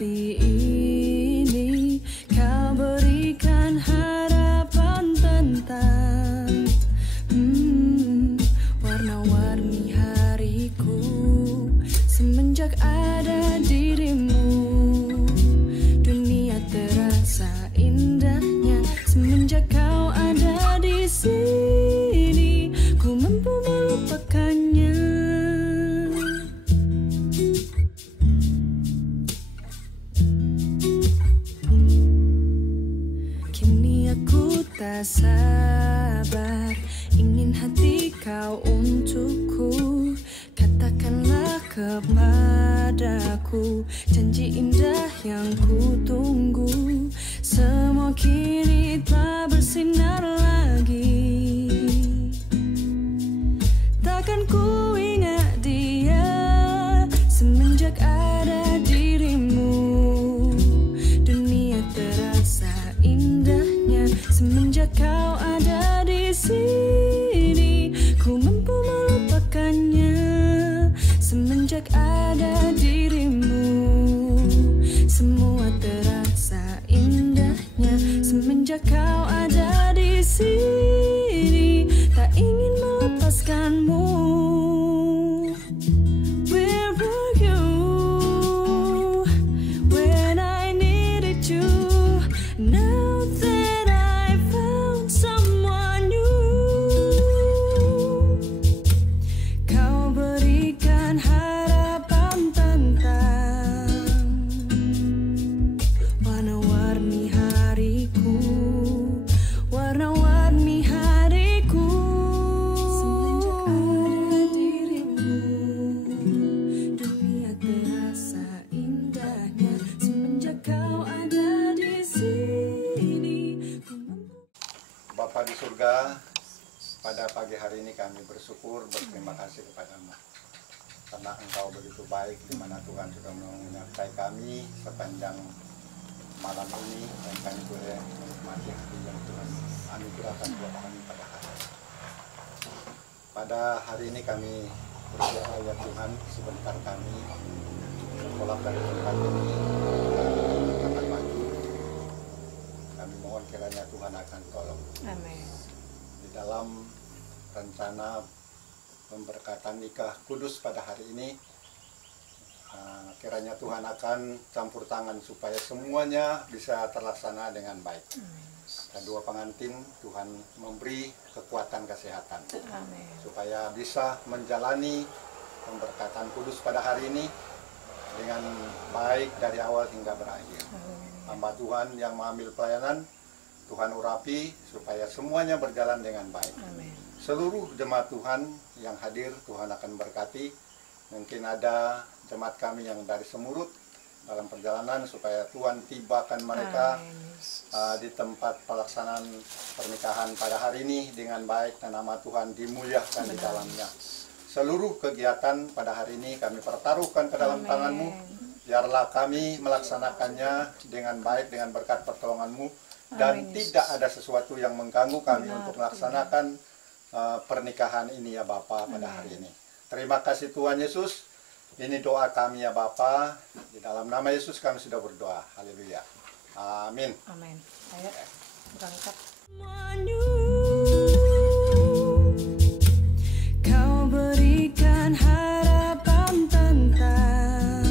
hati ini kau berikan harapan tentang warna-warni hariku. Semenjak ada dirimu, dunia terasa indahnya. Semenjak kau ada di sini, ku mampu melupakannya. Tak sabar, ingin hati kau untukku. Katakanlah kepadaku janji indah yang ku tunggu. Semua kini telah bersinar lagi. Takkan ku ingat dia semenjak ada dirimu. Dunia terasa indahnya semenjak kau ada di sini. Ku mampu melupakannya semenjak ada dirimu. Semua terasa indahnya semenjak kau ada di sini. Tak ingin melepaskanmu. Where were you when I needed you? Now that I found someone new, kau berikan harapan tentang warna-warni hariku, warna-warni hariku. Semenjak ada dirimu, dunia terasa indahnya. Semenjak kau ada di sini. Bapa di surga, pada pagi hari ini kami bersyukur, berterima kasih kepadamu karena Engkau begitu baik, di mana Tuhan sudah menyertai kami sepanjang malam ini, dan kami boleh menikmati hari yang Tuhan anugerahkan buat kami pada hari ini. Pada hari ini kami berdoa ya Tuhan, sebentar kami bertolak dari tempat ini akan maju. Kami mohon kiranya Tuhan akan tolong. Amin. Di dalam rencana pemberkatan nikah kudus pada hari ini, kiranya Tuhan akan campur tangan supaya semuanya bisa terlaksana dengan baik. Kedua pengantin Tuhan memberi kekuatan kesehatan. Amin. Supaya bisa menjalani pemberkatan kudus pada hari ini dengan baik dari awal hingga berakhir. Hamba Tuhan yang mengambil pelayanan, Tuhan urapi supaya semuanya berjalan dengan baik. Amin. Seluruh jemaat Tuhan yang hadir, Tuhan akan berkati. Mungkin ada jemaat kami yang dari Semurut dalam perjalanan, supaya Tuhan tibakan mereka di tempat pelaksanaan pernikahan pada hari ini dengan baik, dan nama Tuhan dimuliakan di dalamnya. Seluruh kegiatan pada hari ini kami pertaruhkan ke dalam tangan-Mu. Biarlah kami melaksanakannya dengan baik, dengan berkat pertolongan-Mu, dan tidak ada sesuatu yang mengganggu kami untuk melaksanakan pernikahan ini ya Bapa pada hari ini. Terima kasih Tuhan Yesus. Ini doa kami ya Bapa. Di dalam nama Yesus kami sudah berdoa. Haleluya. Amin. Amin. Ayo berangkat. Kau berikan harapan tentang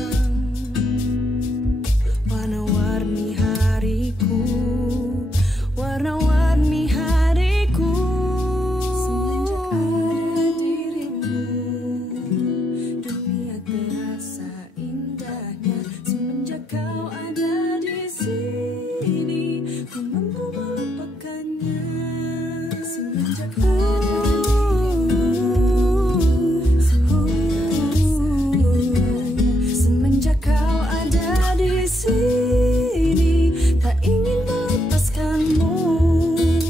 warna-warni hariku, warna-warni hariku. Semenjak ada dirimu, dunia terasa indahnya. Semenjak kau ada di sini, ku mampu melupakannya. Semenjak semenjak kau ada di sini, tak ingin melepaskanmu.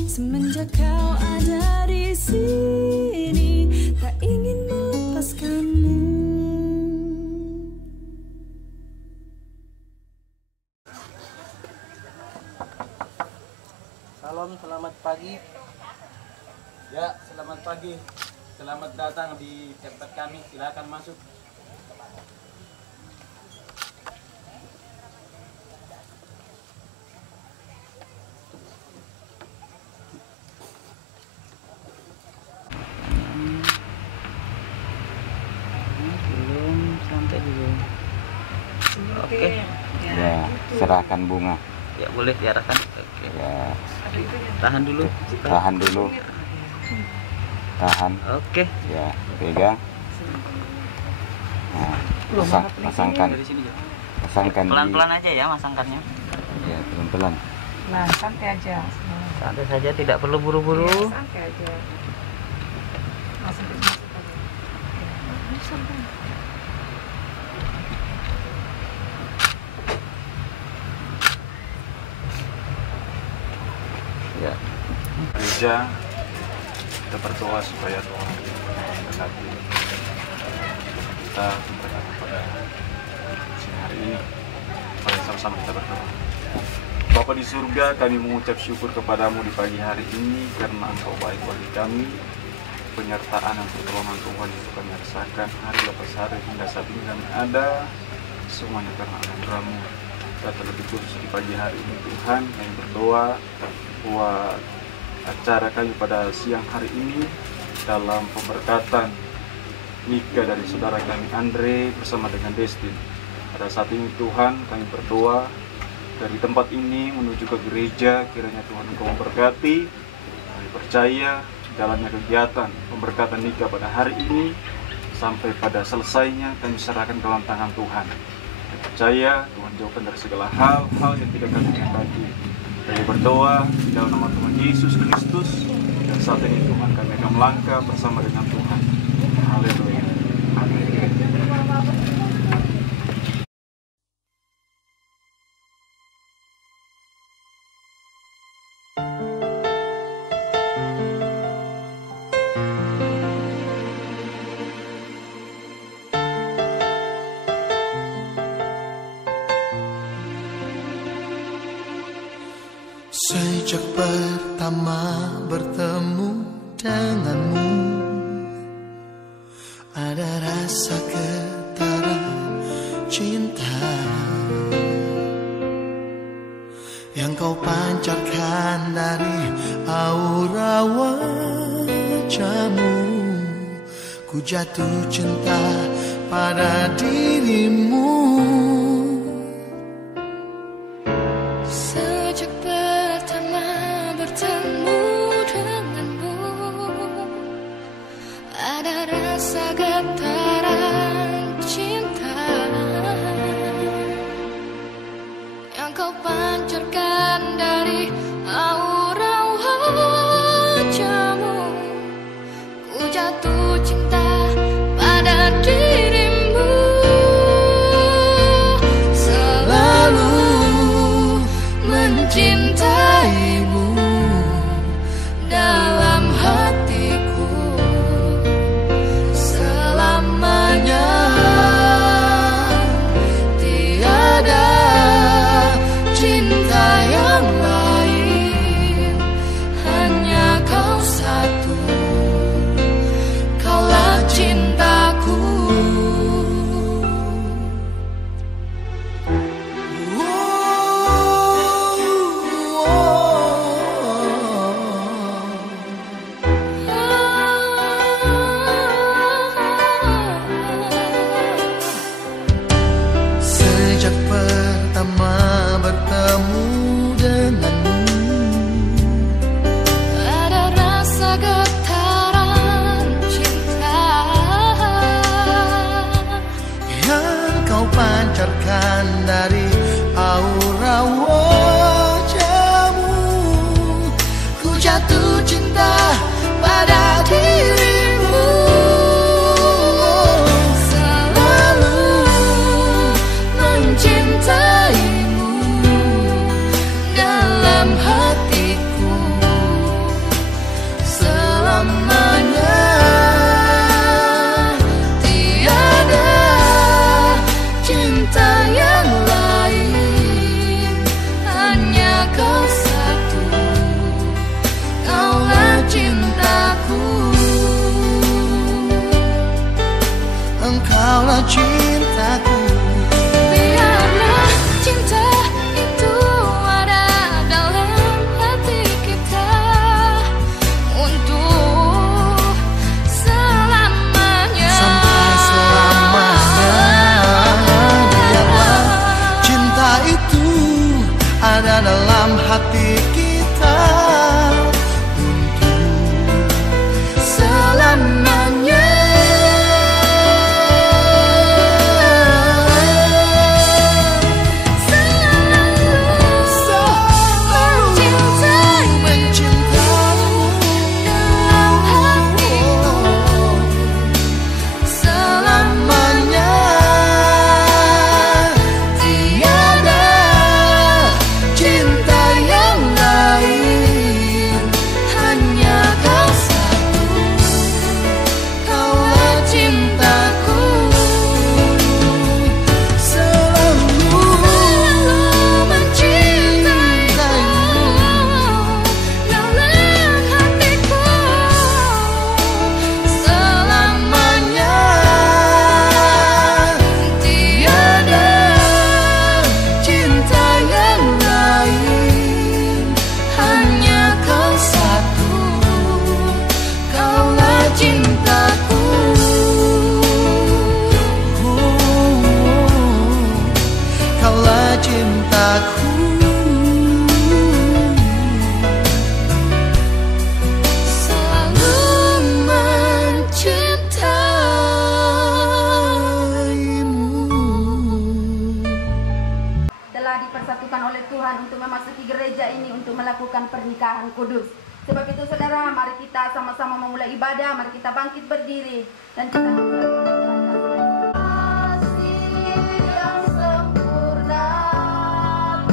Semenjak kau ada di sini, tak ingin melepaskanmu. Salam, selamat pagi. Ya, selamat pagi. Selamat datang di tempat kami. Silakan masuk. Oke. Ya, serahkan bunga. Ya boleh diarahkan. Oke. Ya, Tahan dulu. tahan dulu. Tahan. Oke. Ya, pegang. Nah, pasangkan. Dari sini ya. Pasangkan di. Pelan-pelan aja ya masangkannya. Ya, pelan-pelan. Nah, santai aja. Santai saja, tidak perlu buru-buru. Ya, santai aja. Masuk aja. Santai. Ya. Gereja kita berdoa supaya Tuhan memberkati kita berkati pada siang hari ini. Mari sama-sama kita berdoa. Bapa di surga, kami mengucap syukur kepadamu di pagi hari ini karena Engkau baik bagi kami. Penyertaan dan pertolongan Tuhan itu kami rasakan hari lepas hari hingga saat ini kami ada semuanya karena anugerah-Mu. Dan terlebih khusus di pagi hari ini Tuhan, kami berdoa buat acara kami pada siang hari ini dalam pemberkatan nikah dari saudara kami Andre bersama dengan Destin. Pada saat ini Tuhan, kami berdoa dari tempat ini menuju ke gereja, kiranya Tuhan Engkau memberkati. Kami percaya jalannya kegiatan pemberkatan nikah pada hari ini sampai pada selesainya kami serahkan dalam tangan Tuhan. Kami percaya Tuhan jauhkan dari segala hal-hal yang tidak kami kehendaki. Kami berdoa di dalam nama Tuhan Yesus Kristus, dan saat ini Tuhan kami akan melangkah bersama dengan Tuhan. Haleluya. Amin. Sejak pertama bertemu denganmu, ada rasa getaran cinta yang kau pancarkan dari aura wajahmu. Ku jatuh cinta pada dirimu. Sejak pertama bertemu denganmu, ada rasa getaran cinta yang kau pancarkan dari aura wajahmu. Ku jatuh cinta pada dirimu. Selalu mencintaimu dalam hatiku selamanya. Tiada cinta yang lain, hanya kau satu, kaulah cintaku. Sejak pertama bertemu denganmu, Ada rasa getaran cinta yang kau pancarkan dari aura wajahmu. Ku jatuh cinta pada dirimu. selalu mencintaimu dalam hatiku selamanya. Tiada cinta yang lain, hanya kau satu, kaulah cintaku. Engkaulah cintaku. Biarlah cinta itu ada dalam hati kita untuk selamanya. Sampai selamanya. Biarlah melakukan pernikahan kudus. Sebab itu saudara, mari kita sama-sama memulai ibadah, mari kita bangkit berdiri dan kita yang sempurna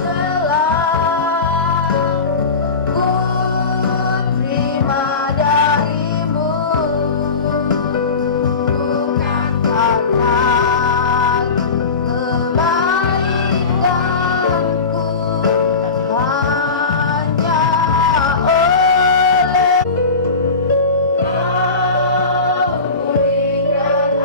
telah ku terima darimu, bukan karena kebaikanku, hanya oleh kau berikan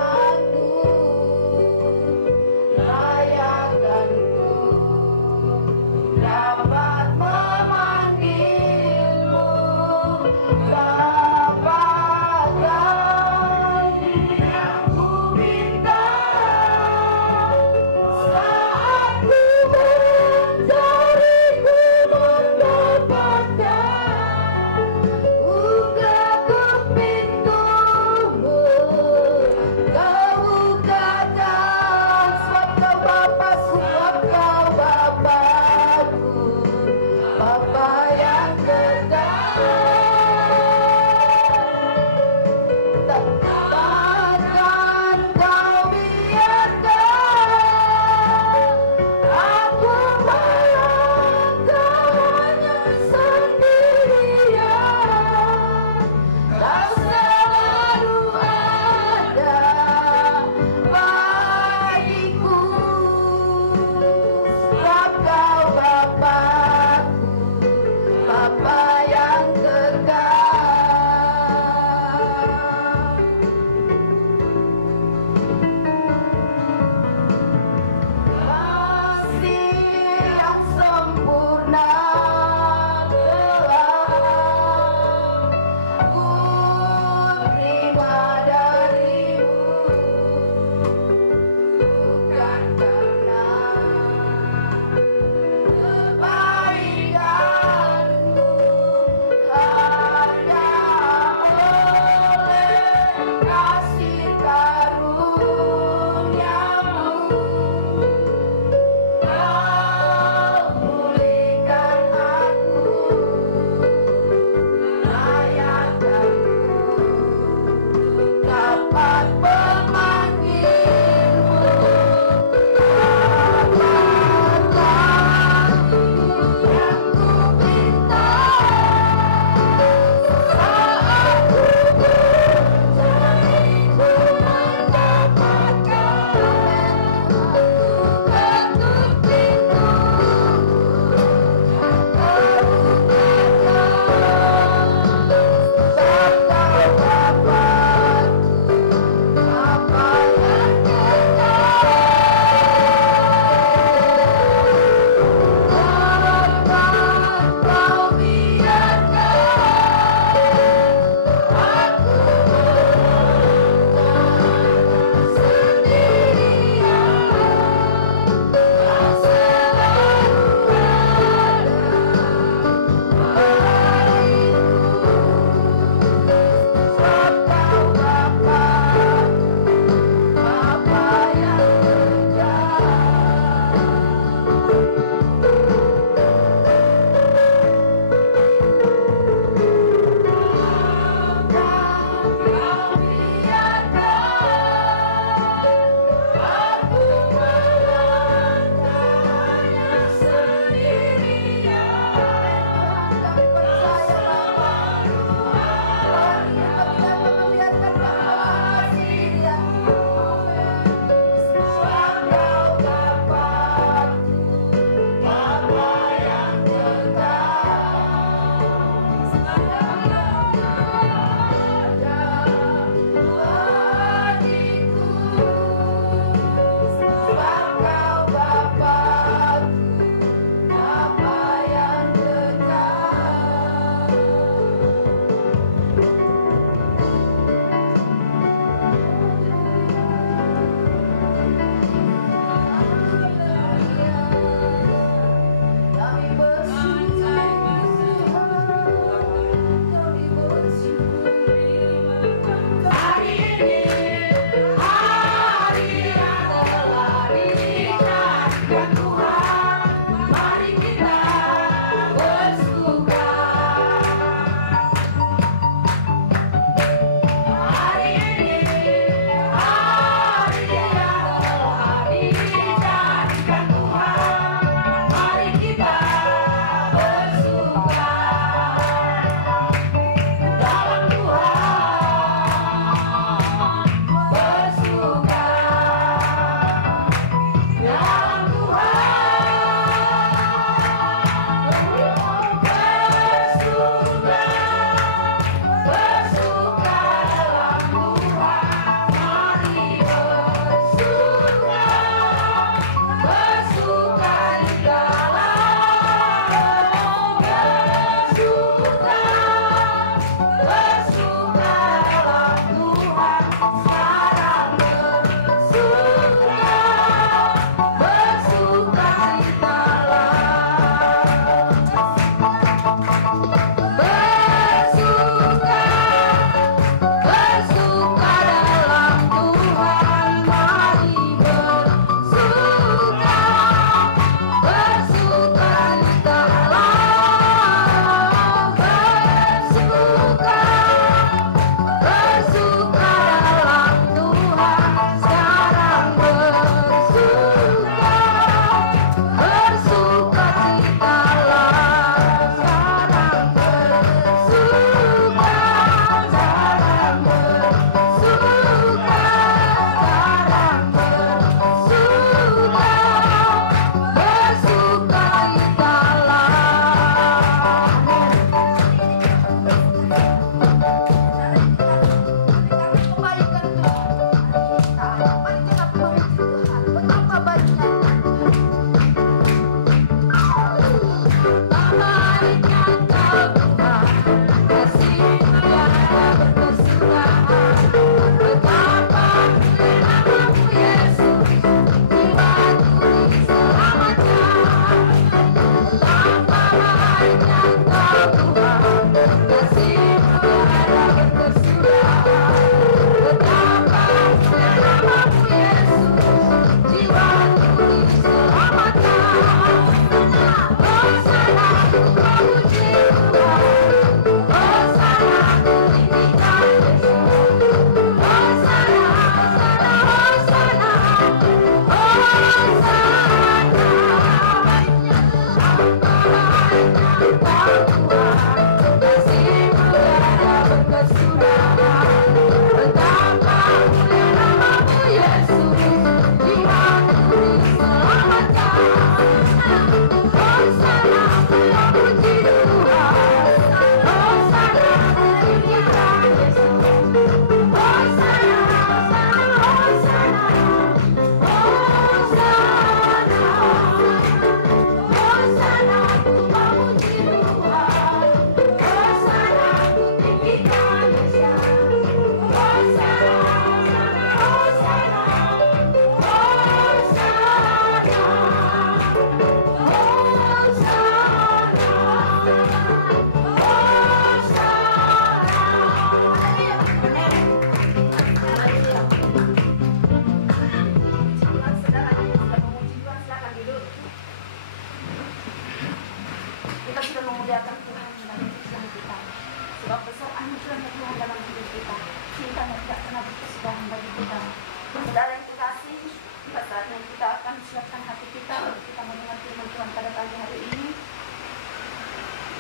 siapkan hati kita untuk kita mendengar firman Tuhan pada pagi hari ini.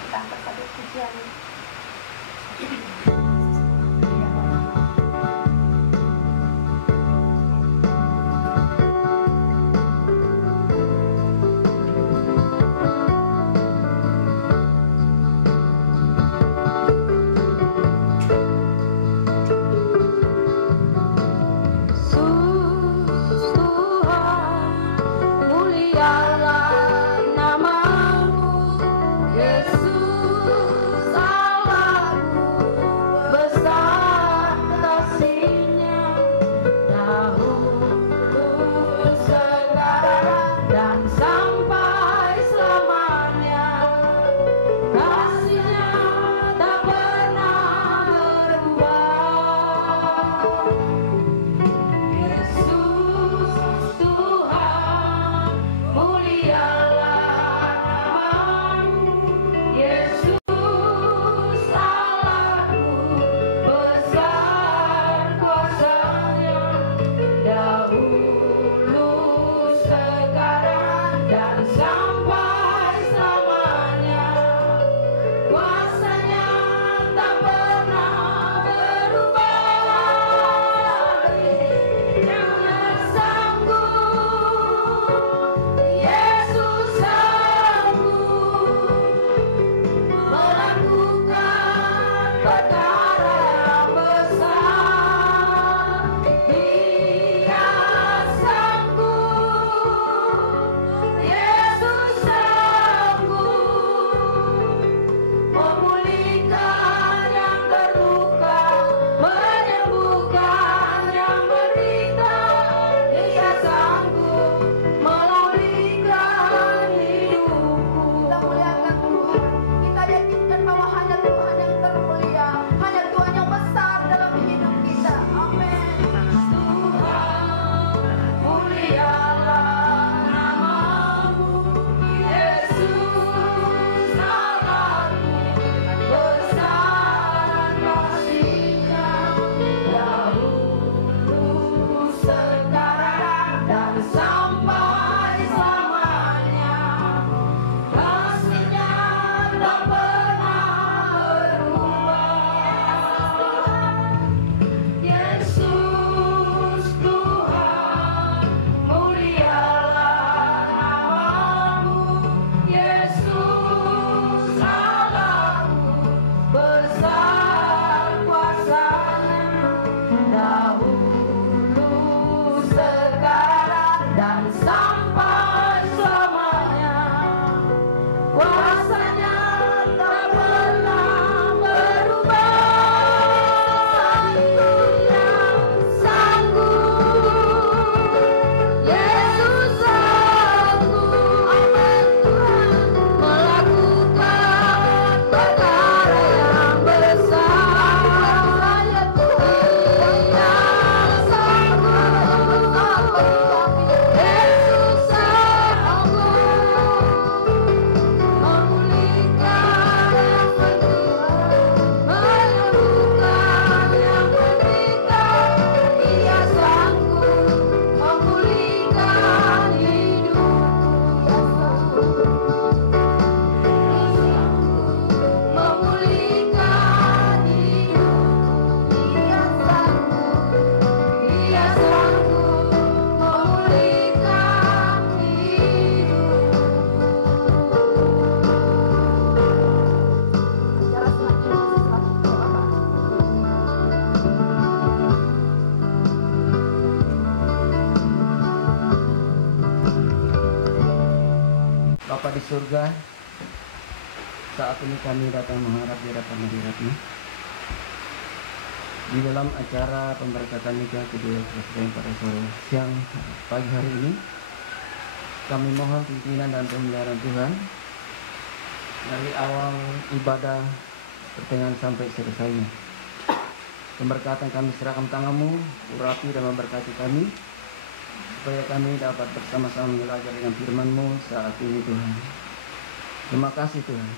Kita angkat satu pujian. Bapa di surga, saat ini kami datang mengharap di hadapan hadirat-Mu di dalam acara pemberkatan nikah kedua presiden pada sore siang pagi hari ini. Kami mohon pimpinan dan pemeliharaan Tuhan dari awal ibadah pertengahan sampai selesainya. Pemberkatan kami serahkan tangan-Mu, urapi dan memberkati kami, supaya kami dapat bersama-sama belajar dengan firman-Mu saat ini Tuhan. Terima kasih Tuhan.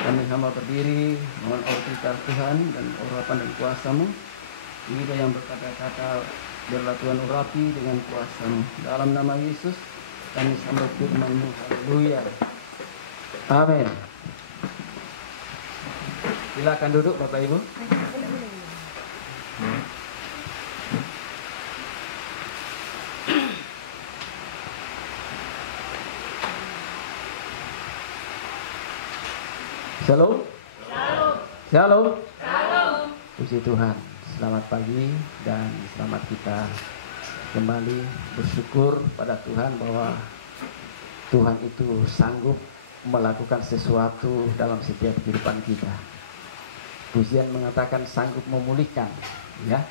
Kami hamba berdiri, mohon otoritas Tuhan dan urapan dan kuasa-Mu. Lidah yang berkata-kata Biarlah Tuhan urapi dengan kuasa-Mu. Dalam nama Yesus kami sambut firman-Mu. Haleluya. Amin. Silakan duduk Bapak Ibu. Shalom. Shalom. Shalom. Puji Tuhan. Selamat pagi dan selamat kita kembali bersyukur pada Tuhan bahwa Tuhan itu sanggup melakukan sesuatu dalam setiap kehidupan kita. Pujian mengatakan sanggup memulihkan, ya.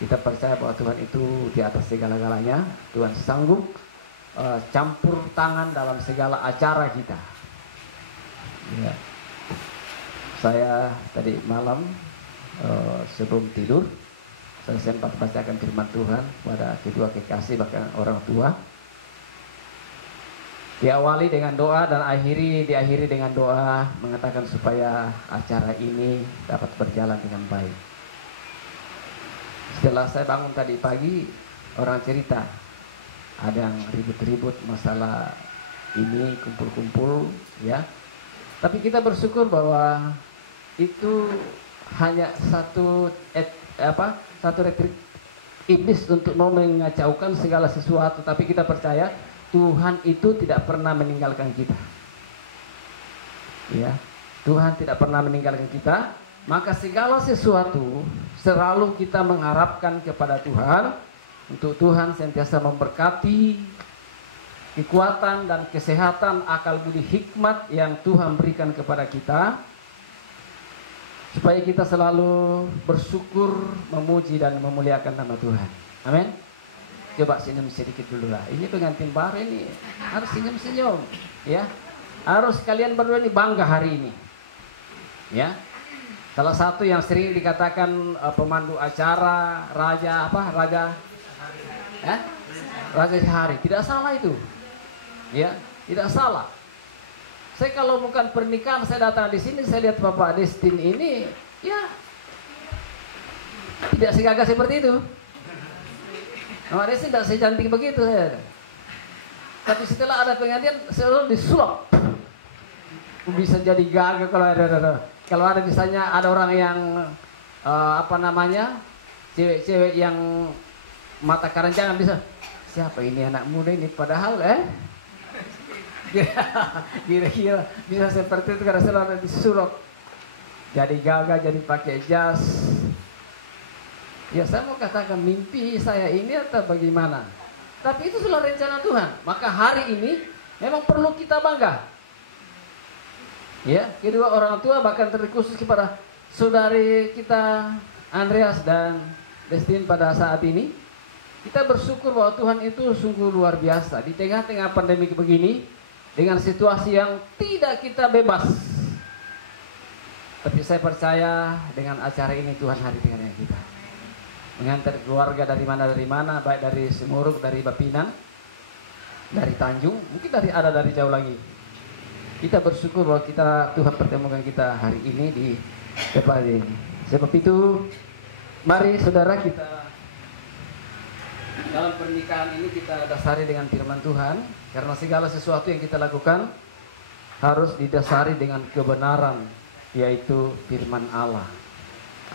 Kita percaya bahwa Tuhan itu di atas segala-galanya. Tuhan sanggup campur tangan dalam segala acara kita. Ya. Saya tadi malam sebelum tidur saya sempat bacakan firman Tuhan pada kedua kekasih bahkan orang tua. Diawali dengan doa dan diakhiri dengan doa mengatakan supaya acara ini dapat berjalan dengan baik. Setelah saya bangun tadi pagi, orang cerita ada yang ribut-ribut masalah ini, kumpul-kumpul, ya. Tapi kita bersyukur bahwa itu hanya satu retrik iblis untuk mau mengacaukan segala sesuatu. Tapi kita percaya Tuhan itu tidak pernah meninggalkan kita, ya. Tuhan tidak pernah meninggalkan kita. Maka segala sesuatu selalu kita mengharapkan kepada Tuhan untuk Tuhan sentiasa memberkati kekuatan dan kesehatan, akal budi hikmat yang Tuhan berikan kepada kita, supaya kita selalu bersyukur, memuji dan memuliakan nama Tuhan. Amin. Coba senyum sedikit dulu lah. Ini pengantin baru ini harus senyum-senyum, ya. Harus kalian berdua ini bangga hari ini, ya. Salah satu yang sering dikatakan pemandu acara raja sehari. Tidak salah itu, ya. Tidak salah. Saya kalau bukan pernikahan saya datang di sini, saya lihat Bapak Destin ini, ya, tidak segagah seperti itu. Mama Destin tidak secantik begitu saya. Tapi setelah ada pengantin selalu disulap. Bisa jadi gagah kalau ada misalnya ada orang yang cewek-cewek yang mata keranjangan bisa, siapa ini anak muda ini padahal kira-kira bisa seperti itu karena selalu disulap. Jadi gagah, jadi pakai jas. Ya saya mau katakan mimpi saya ini atau bagaimana. Tapi itu sudah rencana Tuhan. Maka hari ini memang perlu kita bangga. Ya, kedua orang tua bahkan terkhusus kepada saudari kita Andreas dan Destin pada saat ini. Kita bersyukur bahwa Tuhan itu sungguh luar biasa. Di tengah-tengah pandemi begini, dengan situasi yang tidak kita bebas. Tapi saya percaya dengan acara ini Tuhan hadir dengan kita. Mengantar keluarga dari mana, baik dari Semuruk, dari Bapinang, dari Tanjung, mungkin dari jauh lagi. Kita bersyukur bahwa Tuhan pertemukan kita hari ini di tempat ini. Sebab itu, mari saudara kita dalam pernikahan ini kita dasari dengan firman Tuhan, karena segala sesuatu yang kita lakukan harus didasari dengan kebenaran, yaitu firman Allah.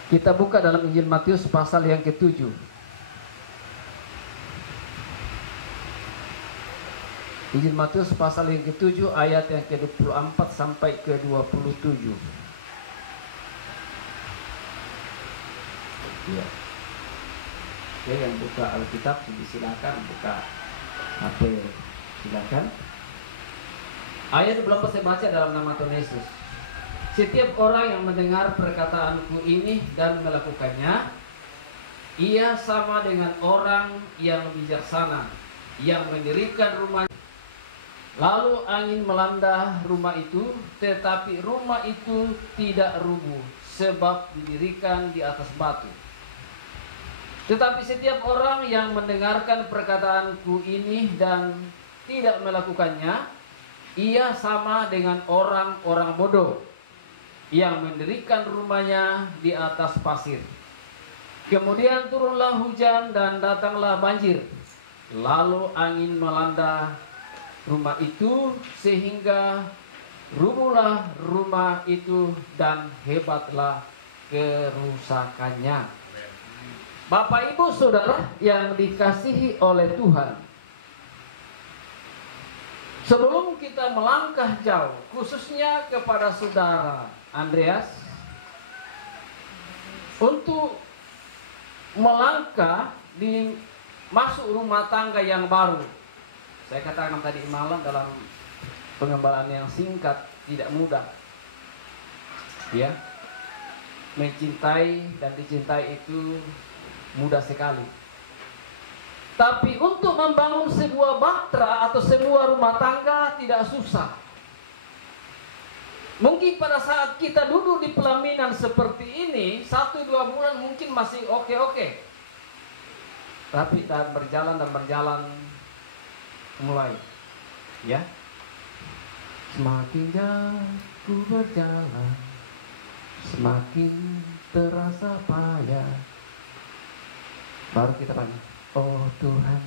Kita buka dalam Injil Matius pasal yang ke-7. Injil Matius pasal yang ke-7 ayat yang ke-24 sampai ke-27. Ya. Oke, yang buka Alkitab silakan buka HP, silakan. Ayat 24 saya baca dalam nama Tuhan Yesus. Setiap orang yang mendengar perkataanku ini dan melakukannya, ia sama dengan orang yang bijaksana yang mendirikan rumahnya. Lalu angin melanda rumah itu, tetapi rumah itu tidak rubuh sebab didirikan di atas batu. Tetapi setiap orang yang mendengarkan perkataanku ini dan tidak melakukannya, ia sama dengan orang-orang bodoh yang mendirikan rumahnya di atas pasir. Kemudian turunlah hujan dan datanglah banjir. Lalu angin melanda rumah itu sehingga rubuhlah rumah itu dan hebatlah kerusakannya. Bapak Ibu Saudara yang dikasihi oleh Tuhan, sebelum kita melangkah jauh, khususnya kepada Saudara Andreas, untuk melangkah di masuk rumah tangga yang baru. Saya katakan tadi malam dalam pengembalaan yang singkat, tidak mudah. Ya, mencintai dan dicintai itu mudah sekali. Tapi untuk membangun sebuah bahtera atau sebuah rumah tangga tidak susah. Mungkin pada saat kita duduk di pelaminan seperti ini, 1-2 bulan mungkin masih oke-oke. Tapi dan berjalan mulai, ya. Semakin jauh ku berjalan, semakin terasa payah. Baru kita panggil, oh Tuhan,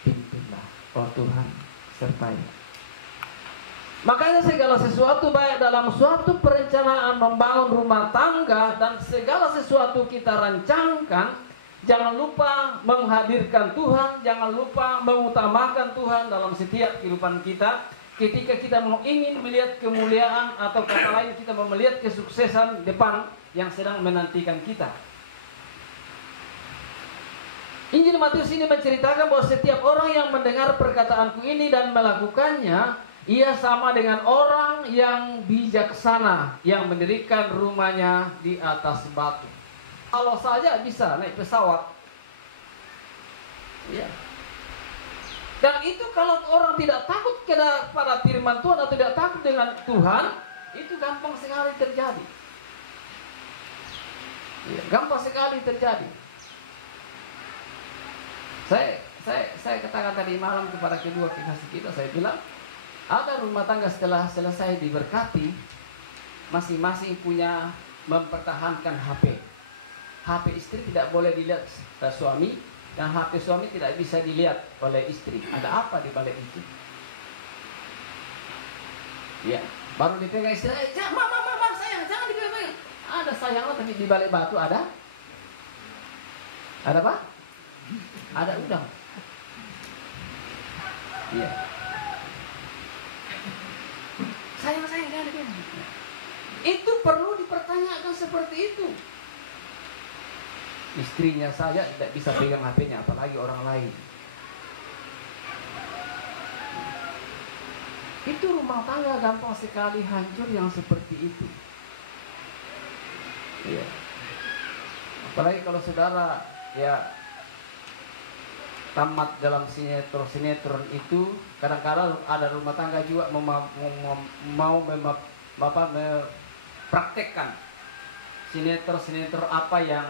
pimpinlah, oh Tuhan, sertai. Makanya segala sesuatu baik dalam suatu perencanaan membangun rumah tangga dan segala sesuatu kita rancangkan, jangan lupa menghadirkan Tuhan, jangan lupa mengutamakan Tuhan dalam setiap kehidupan kita. Ketika kita mau ingin melihat kemuliaan atau kata lain kita mau melihat kesuksesan depan yang sedang menantikan kita. Injil Matius ini menceritakan bahwa setiap orang yang mendengar perkataanku ini dan melakukannya, ia sama dengan orang yang bijaksana yang mendirikan rumahnya di atas batu. Kalau saja bisa naik pesawat, ya. Dan itu kalau orang tidak takut pada firman Tuhan atau tidak takut dengan Tuhan, itu gampang sekali terjadi. Ya, gampang sekali terjadi. Saya katakan tadi malam kepada kedua kekasih kita, saya bilang, ada rumah tangga setelah selesai diberkati, masing-masing punya mempertahankan HP. HP istri tidak boleh dilihat suami, dan HP suami tidak bisa dilihat oleh istri. Ada apa di balik itu? Ya, baru dipegang istri, mama sayang, jangan dipegang. Ada sayang tapi di balik batu ada apa? Ada udang. Iya. Sayang jangan dipegang. Itu perlu dipertanyakan seperti itu. Istrinya saja tidak bisa pegang HP-nya, apalagi orang lain. Itu rumah tangga gampang sekali hancur yang seperti itu. Ya. Apalagi kalau saudara ya tamat dalam sinetron itu, kadang-kadang ada rumah tangga juga mau mempraktekkan sinetron apa yang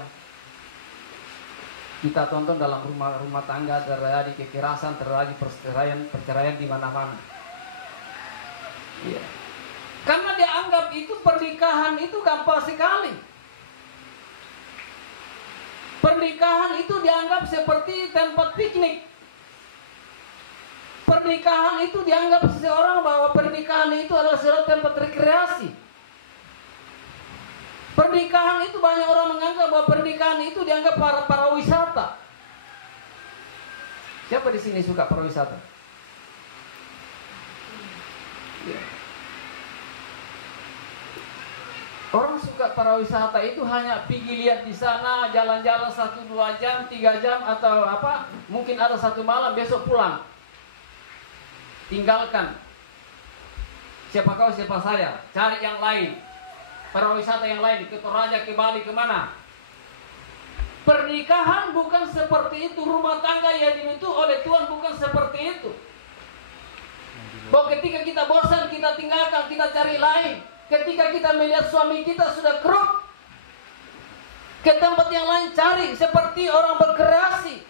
kita tonton dalam rumah tangga, terjadi kekerasan, terjadi perceraian di mana-mana. Ya. Karena dianggap itu pernikahan itu gampang sekali. Pernikahan itu dianggap seperti tempat piknik. Pernikahan itu dianggap seseorang bahwa pernikahan itu adalah suatu tempat rekreasi. Pernikahan itu banyak orang menganggap bahwa pernikahan itu dianggap para wisata. Siapa di sini suka para wisata? Ya. Orang suka para wisata itu hanya pergi lihat di sana, jalan-jalan 1-2 jam, 3 jam atau apa, mungkin ada 1 malam, besok pulang. Tinggalkan. Siapa kau, siapa saya, cari yang lain. Para wisata yang lain, ke Toraja, ke Bali, kemana? Pernikahan bukan seperti itu. Rumah tangga yang dibentuk oleh Tuhan bukan seperti itu. Bahwa ketika kita bosan, kita tinggalkan, kita cari lain. Ketika kita melihat suami kita sudah keruk, ke tempat yang lain cari, seperti orang berkreasi.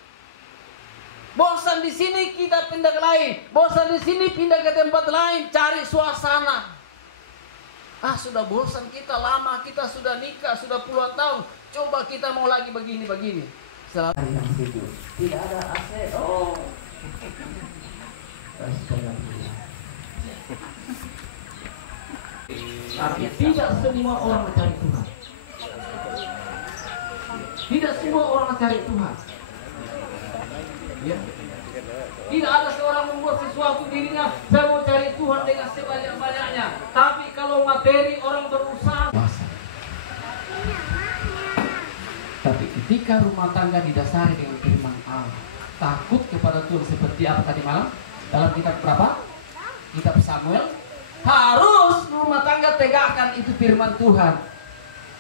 Bosan di sini kita pindah ke lain, bosan di sini pindah ke tempat lain, cari suasana. Sudah bosan kita, lama kita sudah nikah, sudah puluhan tahun, Coba kita mau lagi begini. Selalu yang setuju. Tidak ada AC. Oh. Tapi tidak semua orang mencari Tuhan. Tidak semua orang mencari Tuhan. Ya. Tidak ada seorang membuat sesuatu dirinya, saya mau cari Tuhan dengan sebanyak-banyaknya. Tapi kalau materi orang berusaha. Tapi ketika rumah tangga didasari dengan firman Allah, takut kepada Tuhan seperti apa tadi malam dalam kitab berapa? Kitab Samuel. Harus rumah tangga tegakkan itu firman Tuhan.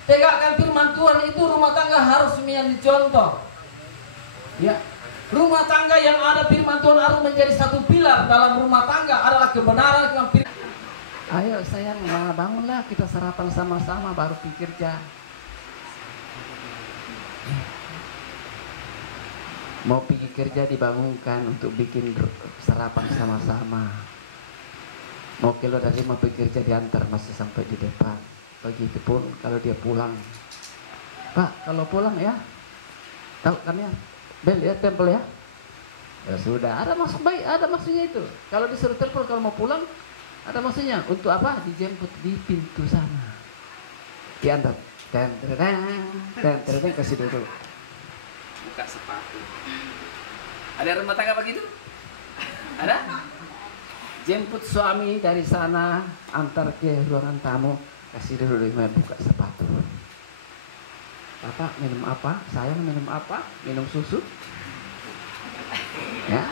Tegakkan firman Tuhan itu rumah tangga harus menjadi contoh. Ya, rumah tangga yang ada firman Tuhan harus menjadi satu pilar dalam rumah tangga adalah kebenaran yang firman. Ayo sayang, bangunlah kita sarapan sama-sama baru pikir kerja. Mau pergi kerja dibangunkan untuk bikin sarapan sama-sama. Mau keluar dari rumah pergi kerja diantar masih sampai di depan. Begitupun kalau dia pulang. Pak, kalau pulang ya, tahu kan ya, bel ya, tempel ya. Ya sudah, ada maksud baik, ada maksudnya itu. Kalau disuruh tempel kalau mau pulang, ada maksudnya. Untuk apa? Dijemput di pintu sana. Diantar. Dan kasih dulu. Buka sepatu. Ada rumah tangga begitu? Ada? Jemput suami dari sana, antar ke ruangan tamu, kasih dulu buka sepatu. Bapak minum apa? Sayang minum apa? Minum susu? Ya.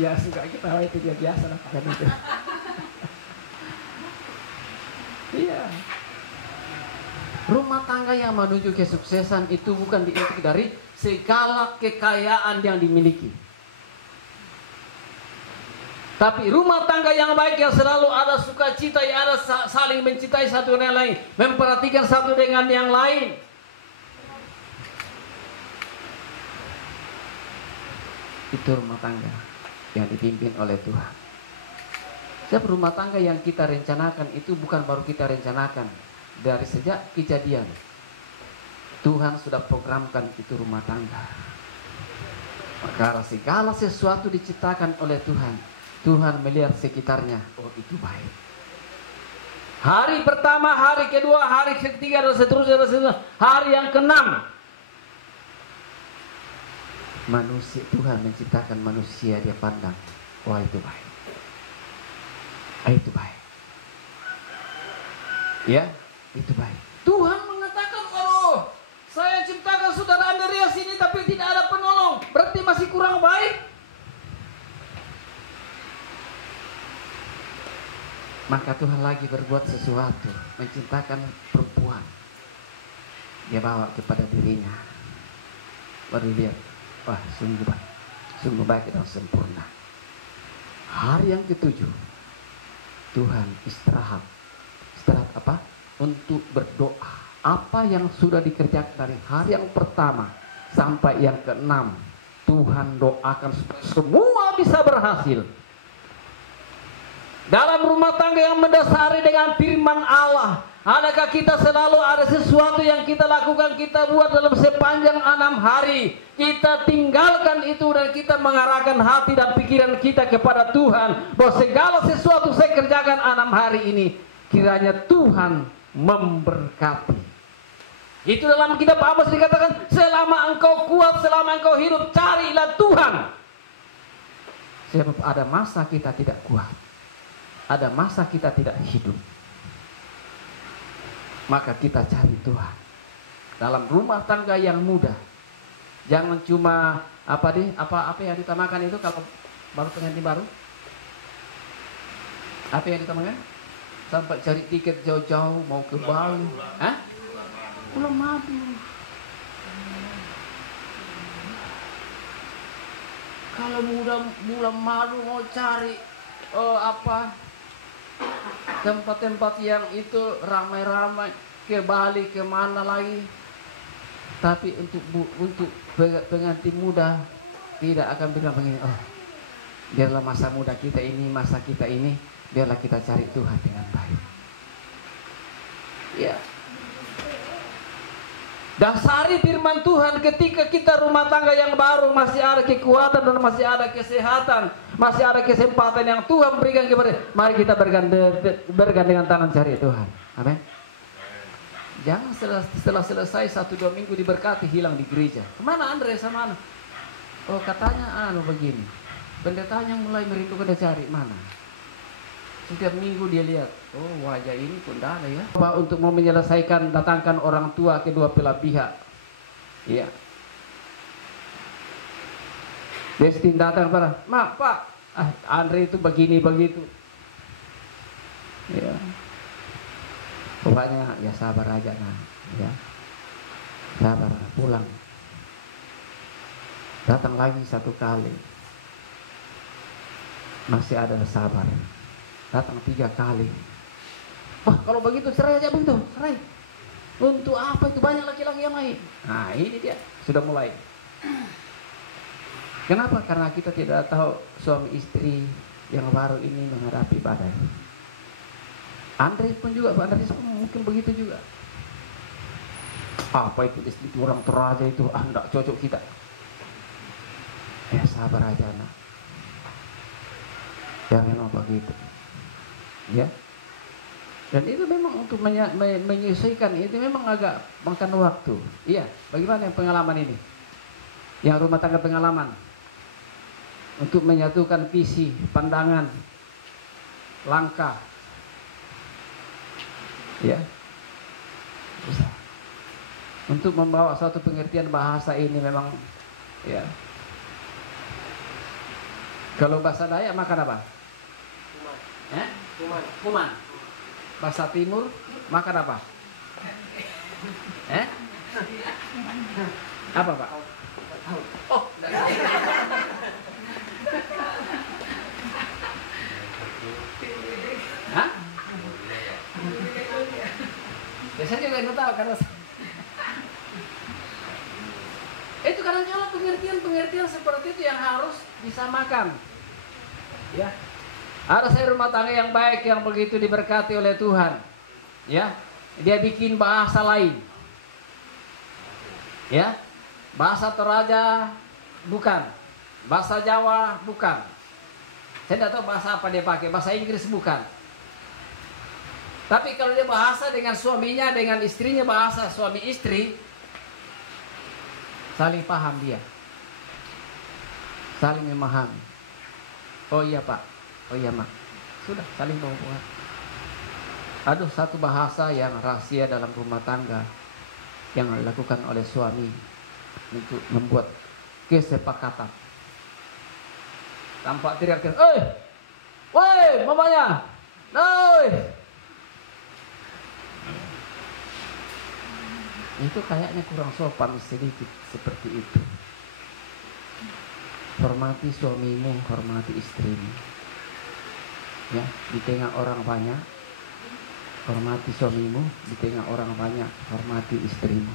Ya suka kita itu dia biasa lah kan itu. Iya. Rumah tangga yang menuju kesuksesan itu bukan diintik dari segala kekayaan yang dimiliki. Tapi rumah tangga yang baik yang selalu ada sukacita, yang ada saling mencintai satu dengan lain, memperhatikan satu dengan yang lain. Itu rumah tangga yang dipimpin oleh Tuhan. Setiap rumah tangga yang kita rencanakan itu bukan baru kita rencanakan. Dari sejak kejadian Tuhan sudah programkan itu rumah tangga. Maka segala sesuatu diciptakan oleh Tuhan. Tuhan melihat sekitarnya, oh itu baik. Hari pertama, hari kedua, hari ketiga dan seterusnya. Hari yang ke-6 manusia, Tuhan menciptakan manusia, dia pandang, wah itu baik. Itu baik. Ya, itu baik. Tuhan mengatakan, oh saya ciptakan saudara Andreas ini tapi tidak ada penolong, berarti masih kurang baik. Maka Tuhan lagi berbuat sesuatu, menciptakan perempuan. Dia bawa kepada dirinya. Baru lihat, wah sungguh baik dan sempurna. Hari yang ke-7 Tuhan istirahat. Istirahat apa? Untuk berdoa. Apa yang sudah dikerjakan dari hari yang pertama sampai yang ke-6, Tuhan doakan supaya semua bisa berhasil. Dalam rumah tangga yang mendasari dengan firman Allah, adakah kita selalu ada sesuatu yang kita lakukan, kita buat dalam sepanjang 6 hari, kita tinggalkan itu dan kita mengarahkan hati dan pikiran kita kepada Tuhan, bahwa segala sesuatu saya kerjakan 6 hari ini, kiranya Tuhan memberkati. Itu dalam kitab Amos dikatakan, selama engkau kuat, selama engkau hidup, carilah Tuhan. Sebab ada masa kita tidak kuat, ada masa kita tidak hidup, maka kita cari Tuhan. Dalam rumah tangga yang mudah, jangan cuma apa yang ditamakan itu kalau baru pengantin baru, apa yang ditamakan? Sampai cari tiket jauh-jauh mau ke Bali, Pulau Madu. Kalau Pulau Madu mau cari tempat-tempat yang itu ramai-ramai, ke Bali, kemana lagi. Tapi untuk pengantin muda tidak akan bilang begini, oh Biarlah masa muda kita ini, masa kita ini, biarlah kita cari Tuhan dengan baik. Ya. Dasari firman Tuhan ketika kita rumah tangga yang baru, masih ada kekuatan dan masih ada kesehatan, masih ada kesempatan yang Tuhan berikan kepada. Mari kita bergandengan tangan cari Tuhan. Amin. Jangan setelah selesai 1-2 minggu diberkati hilang di gereja. Kemana Andre sama anu? Oh katanya begini. Pendetanya mulai merindukan dia cari mana. Setiap minggu dia lihat, oh wajah ini pun ada ya. Untuk mau menyelesaikan, datangkan orang tua kedua belah pihak. Iya. Destin datang pada, Mak, Pak, Andre itu begini begitu. Ya. Pokoknya ya sabar aja nah, ya. Sabar, pulang. Datang lagi 1 kali. Masih ada sabar. Datang 3 kali. Wah kalau begitu cerai aja begitu, cerai. Untuk apa itu banyak laki-laki yang lain? Nah ini dia, sudah mulai. Kenapa? Karena kita tidak tahu suami istri yang baru ini menghadapi badai. Andre pun juga, Pak Andres pun mungkin begitu juga. Apa itu istri orang teraja itu, enggak cocok kita. Ya sabar aja nak. Ya memang begitu. Ya. Dan itu memang untuk menyesuaikan itu memang agak makan waktu. Iya, bagaimana yang pengalaman ini? Yang rumah tangga pengalaman. Untuk menyatukan visi, pandangan, langkah. Ya. Bisa. Untuk membawa suatu pengertian bahasa ini memang ya. Kalau bahasa Dayak makan apa? Kuman. Bahasa Timur makan apa? Apa Pak? Oh, hah? Biasanya juga nggak tahu karena itu kadang-kadang pengertian seperti itu yang harus disamakan. Ya. Ada saya rumah tangga yang baik yang begitu diberkati oleh Tuhan. Ya. Dia bikin bahasa lain. Ya. Bahasa Toraja bukan. Bahasa Jawa bukan. Saya tidak tahu bahasa apa dia pakai. Bahasa Inggris bukan. Tapi kalau dia bahasa dengan suaminya, dengan istrinya, bahasa suami istri, saling paham dia. Saling memahami. Oh iya Pak. Oh iya Mak. Sudah saling menghubungi. Aduh, satu bahasa yang rahasia dalam rumah tangga yang dilakukan oleh suami untuk membuat kesepakatan. Tanpa teriak-teriak, woi, mamanya, itu kayaknya kurang sopan sedikit seperti itu. Hormati suamimu, hormati istrimu. Ya, di tengah orang banyak, hormati suamimu. Di tengah orang banyak, hormati istrimu.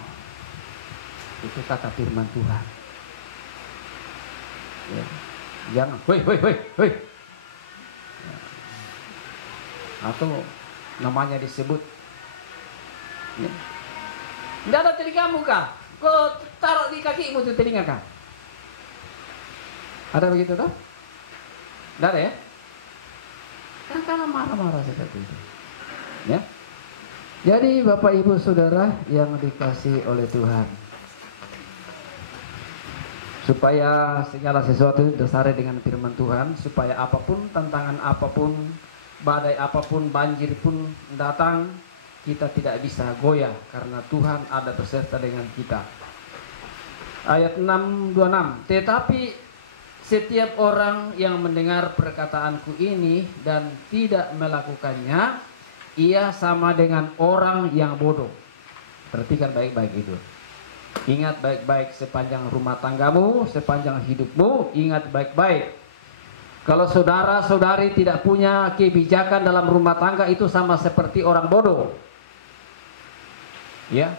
Itu kata firman Tuhan. Ya. Jangan, woi. Ya. Atau namanya disebut. Ya. Tidak ada telingamu kah? Kau taruh di kakimu tuh telinga kah? Ada begitu toh? Tidak ada ya? Karena marah-marah seperti itu. Ya. Jadi Bapak Ibu Saudara yang dikasihi oleh Tuhan, supaya segala sesuatu dasarnya dengan firman Tuhan, supaya apapun tantangan apapun, badai apapun, banjir pun datang, kita tidak bisa goyah karena Tuhan ada beserta dengan kita. Ayat 6:26. Tetapi setiap orang yang mendengar perkataanku ini dan tidak melakukannya, ia sama dengan orang yang bodoh. Perhatikan baik-baik itu. Ingat baik-baik sepanjang rumah tanggamu, sepanjang hidupmu, ingat baik-baik. Kalau saudara-saudari tidak punya kebijakan dalam rumah tangga, itu sama seperti orang bodoh. Ya.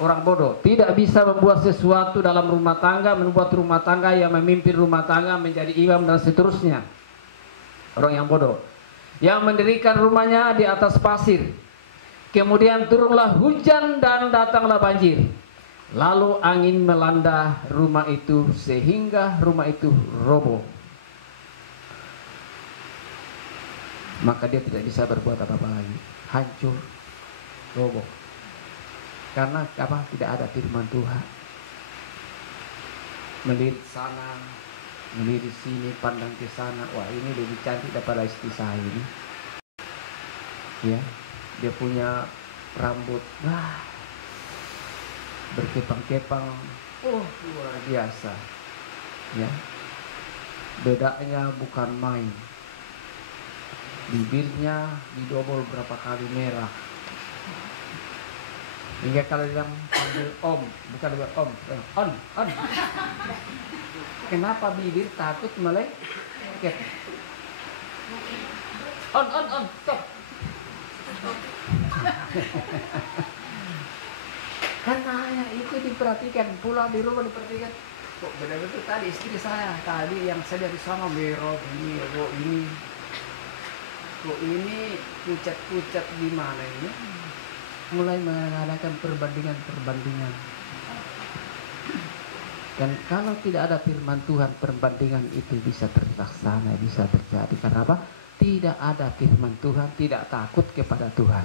Orang bodoh tidak bisa membuat sesuatu dalam rumah tangga, membuat rumah tangga yang memimpin rumah tangga menjadi imam dan seterusnya. Orang yang bodoh. Yang mendirikan rumahnya di atas pasir. Kemudian turunlah hujan dan datanglah banjir. Lalu angin melanda rumah itu sehingga rumah itu roboh. Maka dia tidak bisa berbuat apa-apa lagi. Hancur, roboh. Karena apa? Tidak ada firman Tuhan. Melihat sana, melihat sini, pandang ke sana. Wah, ini lebih cantik daripada istri saya ini. Ya, dia punya rambut, wah, berkepang-kepang, luar biasa. Ya, bedanya bukan main. Bibirnya didobol berapa kali merah. Hingga kalau bilang panggil om, bukan bilang om, on. Kenapa bibir takut melengket? On, stop. Karena itu diperhatikan, pulang di rumah diperhatikan. Kok benar-benar tadi istri saya tadi yang saya dari sana merah ini, kok ini pucat-pucat gimana ini? Mulai mengadakan perbandingan. Dan kalau tidak ada firman Tuhan, perbandingan itu bisa terlaksana, bisa terjadi. Karena apa? Tidak ada firman Tuhan, tidak takut kepada Tuhan.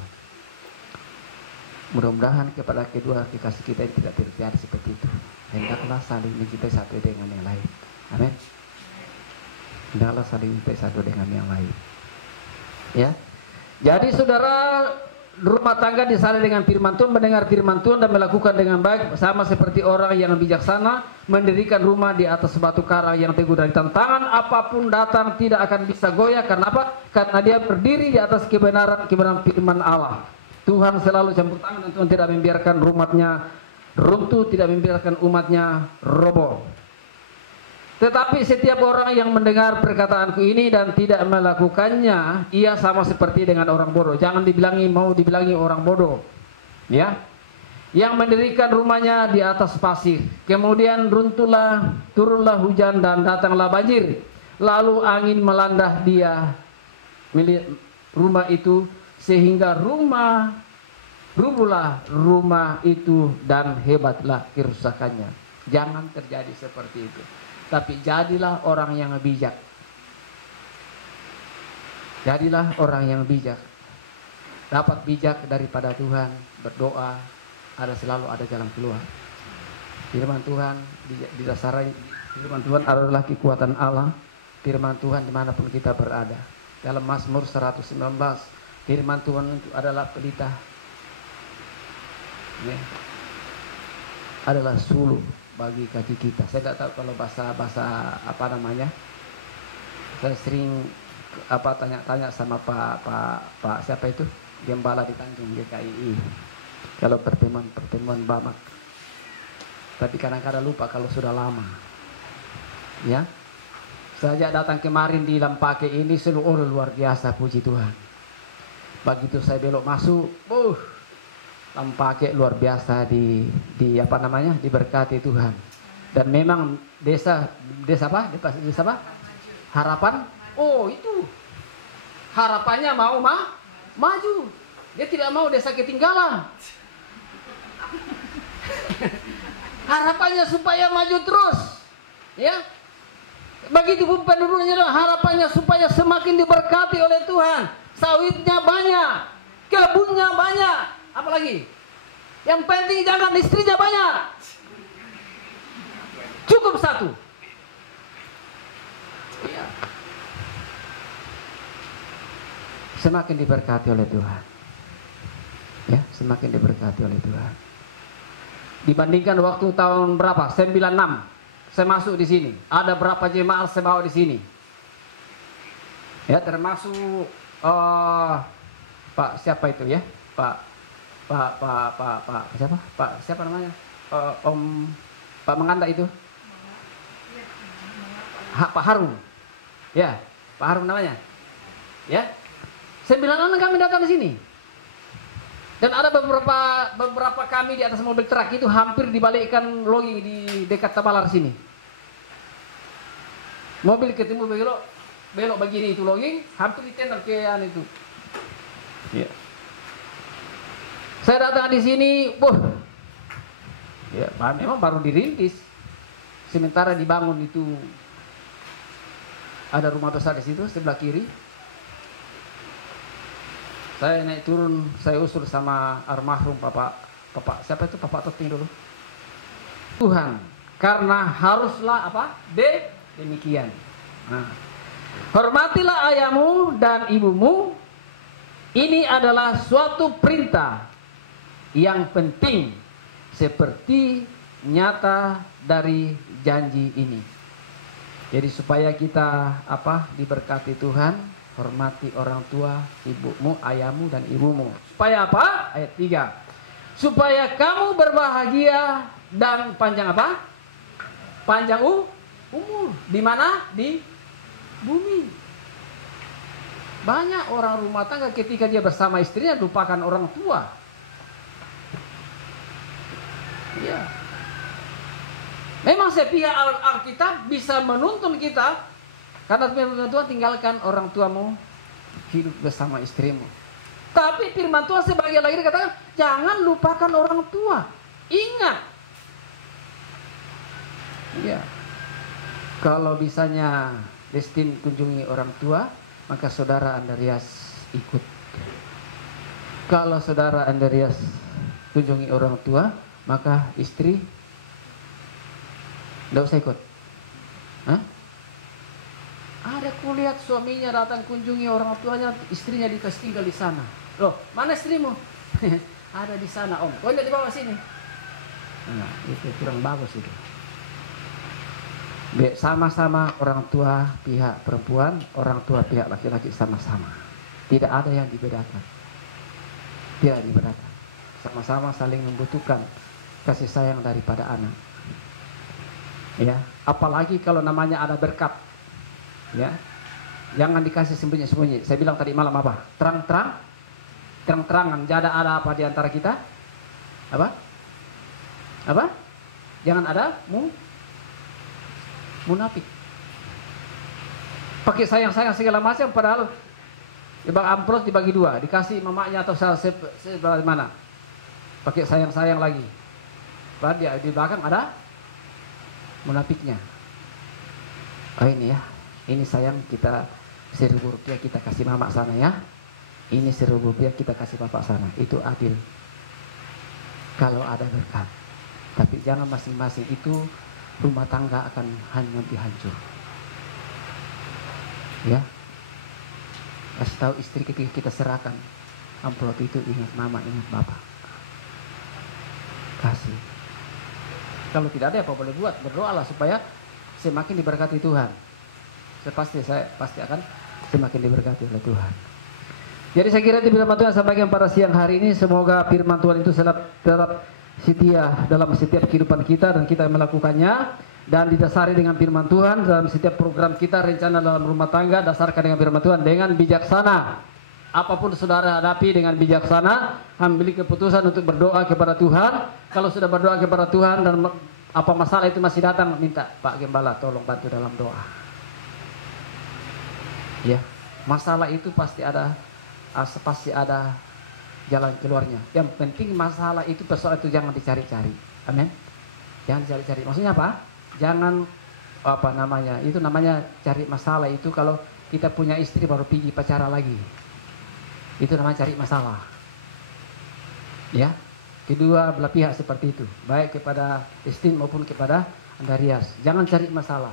Mudah-mudahan kepada kedua kekasih kita yang tidak terjadi seperti itu. Hendaklah saling mencintai satu dengan yang lain. Amin. Hendaklah saling mencintai satu dengan yang lain. Ya. Jadi saudara, rumah tangga disalih dengan firman Tuhan, mendengar firman Tuhan dan melakukan dengan baik, sama seperti orang yang bijaksana mendirikan rumah di atas batu karang yang teguh dari tantangan apapun datang tidak akan bisa goyah. Karena apa? Karena dia berdiri di atas kebenaran firman Allah. Tuhan selalu campur tangan dan Tuhan tidak membiarkan umatnya runtuh, tidak membiarkan umatnya roboh. Tetapi setiap orang yang mendengar perkataanku ini dan tidak melakukannya, ia sama seperti dengan orang bodoh. Jangan dibilangi orang bodoh. Ya. Yang mendirikan rumahnya di atas pasir. Kemudian turunlah hujan dan datanglah banjir. Lalu angin melanda dia rumah itu sehingga rubuhlah rumah itu dan hebatlah kerusakannya. Jangan terjadi seperti itu. Tapi jadilah orang yang bijak. Jadilah orang yang bijak. Dapat bijak daripada Tuhan, berdoa, selalu ada jalan keluar. Firman Tuhan didasari, firman Tuhan adalah kekuatan Allah. Firman Tuhan dimanapun kita berada. Dalam Mazmur 119, firman Tuhan itu adalah pelita. Ya. Adalah suluh bagi kaki kita. Saya tidak tahu kalau bahasa apa namanya. Saya sering tanya-tanya sama Pak siapa itu, gembala di Tanjung GKI. Kalau pertemuan Bamak. Tapi kadang-kadang lupa kalau sudah lama. Ya. Sejak datang kemarin di Lampake ini seluruh luar biasa, puji Tuhan. Begitu saya belok masuk, Lampake luar biasa diberkati Tuhan. Dan memang desa apa? Harapan. Oh, itu. Harapannya mau maju. Dia tidak mau desa ketinggalan. Harapannya supaya maju terus. Ya. Begitupun penduduknya, harapannya supaya semakin diberkati oleh Tuhan. Sawitnya banyak, kebunnya banyak. Apalagi? Yang penting jangan istrinya banyak. Cukup satu. Ya. Semakin diberkati oleh Tuhan. Ya, semakin diberkati oleh Tuhan. Dibandingkan waktu tahun berapa? 96. Saya masuk di sini. Ada berapa jemaat saya bawa di sini? Ya, termasuk Pak siapa itu ya? Pak siapa? Pak siapa namanya? Pak Menganda itu? Pak Harum. Ya, Pak Harum namanya. Ya. 9 orang kami datang di sini. Dan ada beberapa kami di atas mobil truk itu hampir dibalikkan logi di dekat Tabalar sini. Mobil ketemu belok belok begini itu loging, hampir ditendang ke itu. Ya. Saya datang di sini, ya, memang baru dirintis. Sementara dibangun itu ada rumah besar di situ sebelah kiri. Saya naik turun, saya usul sama almarhum Bapak siapa itu, Bapak Toting dulu. Tuhan, karena haruslah demikian. Nah, hormatilah ayahmu dan ibumu. Ini adalah suatu perintah yang penting seperti nyata dari janji ini. Jadi supaya kita diberkati Tuhan, hormati orang tua, ibumu, ayahmu dan ibumu. Supaya apa? Ayat 3. Supaya kamu berbahagia dan panjang panjang umur. Di mana? Di bumi. Banyak orang rumah tangga ketika dia bersama istrinya lupakan orang tua. Ya. Memang saya pikir Alkitab bisa menuntun kita, karena firman Tuhan, tinggalkan orang tuamu, hidup bersama istrimu. Tapi firman Tuhan sebagian lagi dikatakan, jangan lupakan orang tua. Ingat. Ya. Kalau bisanya Destin kunjungi orang tua, maka saudara Andreas ikut. Kalau saudara Andreas kunjungi orang tua, maka istri tidak usah ikut. Hah? Ada kulihat suaminya datang kunjungi orang tuanya, istrinya dikasih tinggal di sana. Loh, mana istrimu? Ada di sana, Om. Kok tidak dibawa sini? Nah, itu kurang bagus itu. Sama-sama orang tua pihak perempuan, orang tua pihak laki-laki sama-sama. Tidak ada yang dibedakan. Tidak dibedakan. Sama-sama saling membutuhkan kasih sayang daripada anak. Ya, apalagi kalau namanya ada berkat. Ya. Jangan dikasih sembunyi-sembunyi. Saya bilang tadi malam apa? Terang-terangan. Jangan ada apa di antara kita? Apa? Jangan ada munafik. Pakai sayang-sayang segala macam, padahal amplop dibagi dua, dikasih mamanya atau mana? Pakai sayang-sayang lagi. Padahal di belakang ada munafiknya. Oh ini ya, ini sayang, kita 1.000 rupiah kita kasih mama sana ya. Ini 1.000 rupiah kita kasih bapak sana. Itu adil. Kalau ada berkat. Tapi jangan masing-masing, itu rumah tangga akan nanti hancur. Ya. Kasih tahu istri ketika kita serahkan amplop itu, ingat mama, ingat bapak. Kasih. Kalau tidak ada apa boleh buat, berdoalah supaya semakin diberkati Tuhan. Saya pasti akan semakin diberkati oleh Tuhan. Jadi saya kira firman Tuhan sampaikan pada siang hari ini, semoga firman Tuhan itu tetap setia dalam setiap kehidupan kita dan kita melakukannya, dan didasari dengan firman Tuhan dalam setiap program kita, rencana dalam rumah tangga, dasarkan dengan firman Tuhan dengan bijaksana. Apapun saudara hadapi dengan bijaksana, ambil keputusan untuk berdoa kepada Tuhan. Kalau sudah berdoa kepada Tuhan dan apa masalah itu masih datang, minta Pak Gembala tolong bantu dalam doa. Ya, masalah itu pasti ada jalan keluarnya. Yang penting masalah itu, persoalan itu jangan dicari-cari. Amin. Jangan dicari-cari. Maksudnya apa? Jangan itu namanya cari masalah itu kalau kita punya istri baru pergi pacaran lagi. Itu namanya cari masalah. Ya. Kedua belah pihak seperti itu, baik kepada istri maupun kepada Andreas. Jangan cari masalah.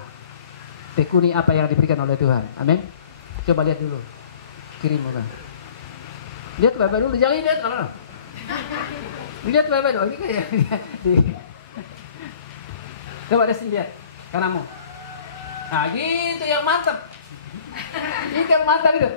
Tekuni apa yang diberikan oleh Tuhan. Amin. Coba lihat dulu. Kirim orang. Lihat bapak dulu, jangan lihat orang. Lihat bapak dulu. Ini kayak coba deh lihat kananmu. Nah gitu yang mantap. Itu yang mantap itu.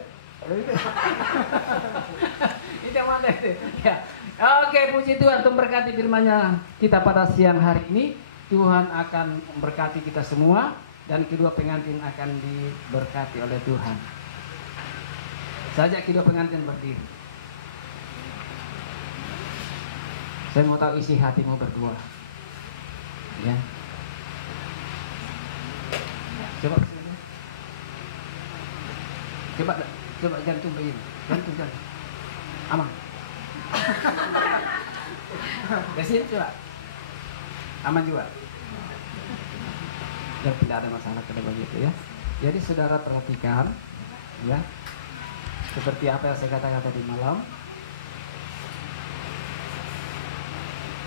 Itu yang mantap itu. Ya. Oke, puji Tuhan, Tuhan berkati firman-Nya kita pada siang hari ini. Tuhan akan memberkati kita semua dan kedua pengantin akan diberkati oleh Tuhan. Sajak kedua pengantin berdiri. Saya mau tahu isi hatimu berdua. Ya. Coba sini. Coba jantung begini. Jantung. Aman. Desin coba. Aman juga. Dan tidak ada masalah kalau begitu ya. Jadi saudara perhatikan ya. Seperti apa yang saya katakan tadi malam.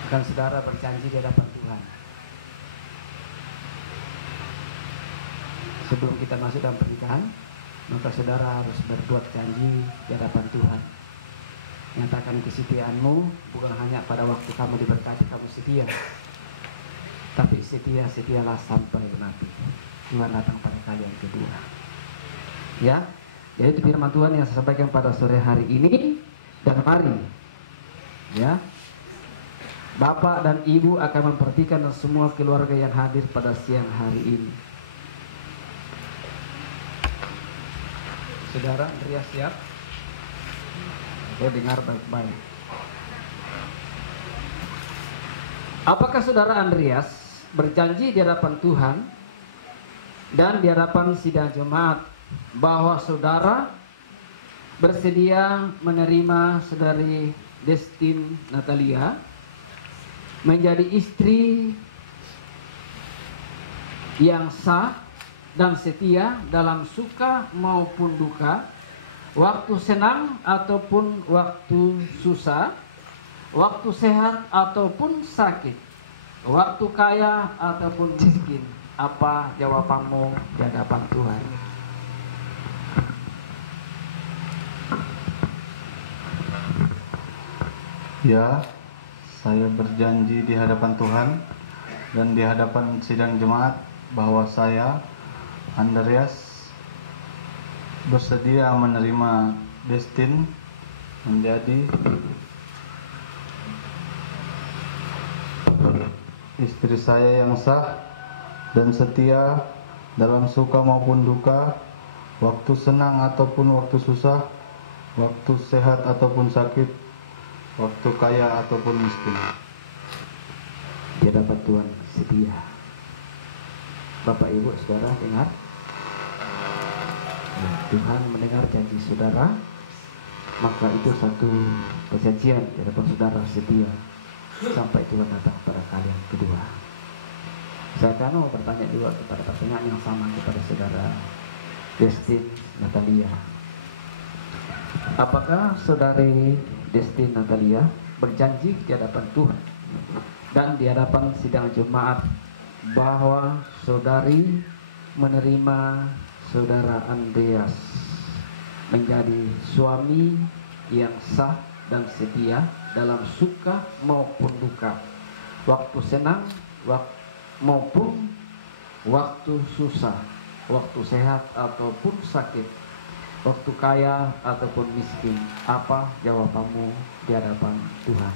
Dan saudara berjanji di hadapan Tuhan. Sebelum kita masuk dalam pernikahan, maka saudara harus berbuat janji di hadapan Tuhan. Nyatakan kesetiaanmu bukan hanya pada waktu kamu diberkati kamu setia, tapi setialah sampai mati. Tuhan datang pada kali yang kedua. Ya, jadi itu firman Tuhan yang saya sampaikan pada sore hari ini. Dan mari, ya, Bapak dan Ibu akan memperhatikan semua keluarga yang hadir pada siang hari ini. Saudara Andreas siap? Dengar baik-baik. Apakah saudara Andreas berjanji di hadapan Tuhan dan di hadapan sidang jemaat bahwa saudara bersedia menerima saudari Destin Natalia menjadi istri yang sah dan setia dalam suka maupun duka, waktu senang ataupun waktu susah, waktu sehat ataupun sakit, waktu kaya ataupun miskin? Apa jawabanmu di hadapan Tuhan? Ya, saya berjanji di hadapan Tuhan dan di hadapan sidang jemaat bahwa saya, Andreas, bersedia menerima Destin menjadi istri saya yang sah dan setia dalam suka maupun duka, waktu senang ataupun waktu susah, waktu sehat ataupun sakit, waktu kaya ataupun miskin. Di hadapan Tuhan setia. Bapak Ibu saudara dengar, ya, Tuhan mendengar janji saudara, maka itu satu perjanjian di hadapan saudara setia sampai Tuhan datang pada kali yang kedua. Saya akan mau bertanya juga kepada pertanyaan yang sama kepada saudara Destin Natalia. Apakah saudari Destin Natalia berjanji di hadapan Tuhan dan di hadapan sidang jemaat bahwa saudari menerima saudara Andreas menjadi suami yang sah dan setia dalam suka maupun duka, waktu senang maupun waktu susah, waktu sehat ataupun sakit, waktu kaya ataupun miskin? Apa jawabanmu di hadapan Tuhan?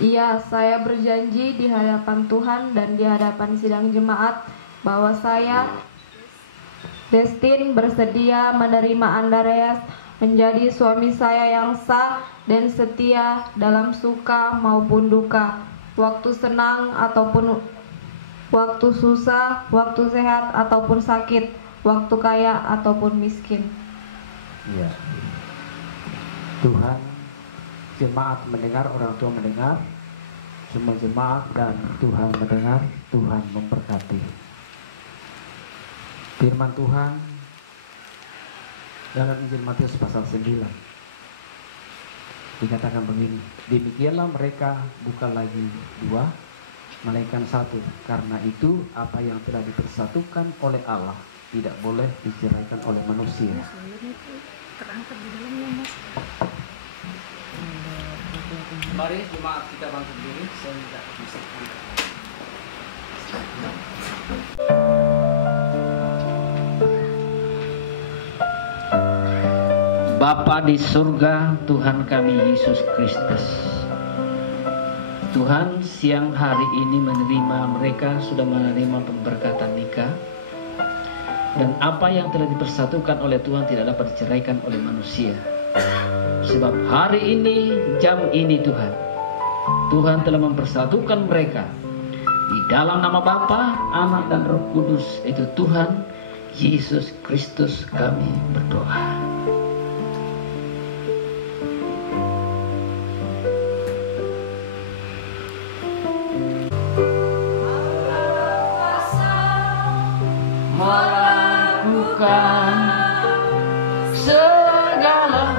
Iya, saya berjanji di hadapan Tuhan dan di hadapan sidang jemaat bahwa saya, Destin, bersedia menerima Andreas menjadi suami saya yang sah dan setia dalam suka maupun duka, waktu senang ataupun waktu susah, waktu sehat ataupun sakit, waktu kaya ataupun miskin. Ya. Tuhan, jemaat mendengar, orang tua mendengar, semua jemaat dan Tuhan mendengar. Tuhan memberkati. Firman Tuhan dalam Injil Matius pasal 9 dikatakan begini, demikianlah mereka bukan lagi dua, melainkan satu. Karena itu apa yang telah dipersatukan oleh Allah tidak boleh diceraikan oleh manusia. Mari jemaat kita bangkit diri, saya minta disaksikan. Bapa di surga, Tuhan kami Yesus Kristus, Tuhan siang hari ini menerima mereka sudah menerima pemberkatan nikah, dan apa yang telah dipersatukan oleh Tuhan tidak dapat diceraikan oleh manusia. Sebab hari ini, jam ini Tuhan, Tuhan telah mempersatukan mereka di dalam nama Bapa, Anak dan Roh Kudus. Itu Tuhan Yesus Kristus kami berdoa. Melakukan segala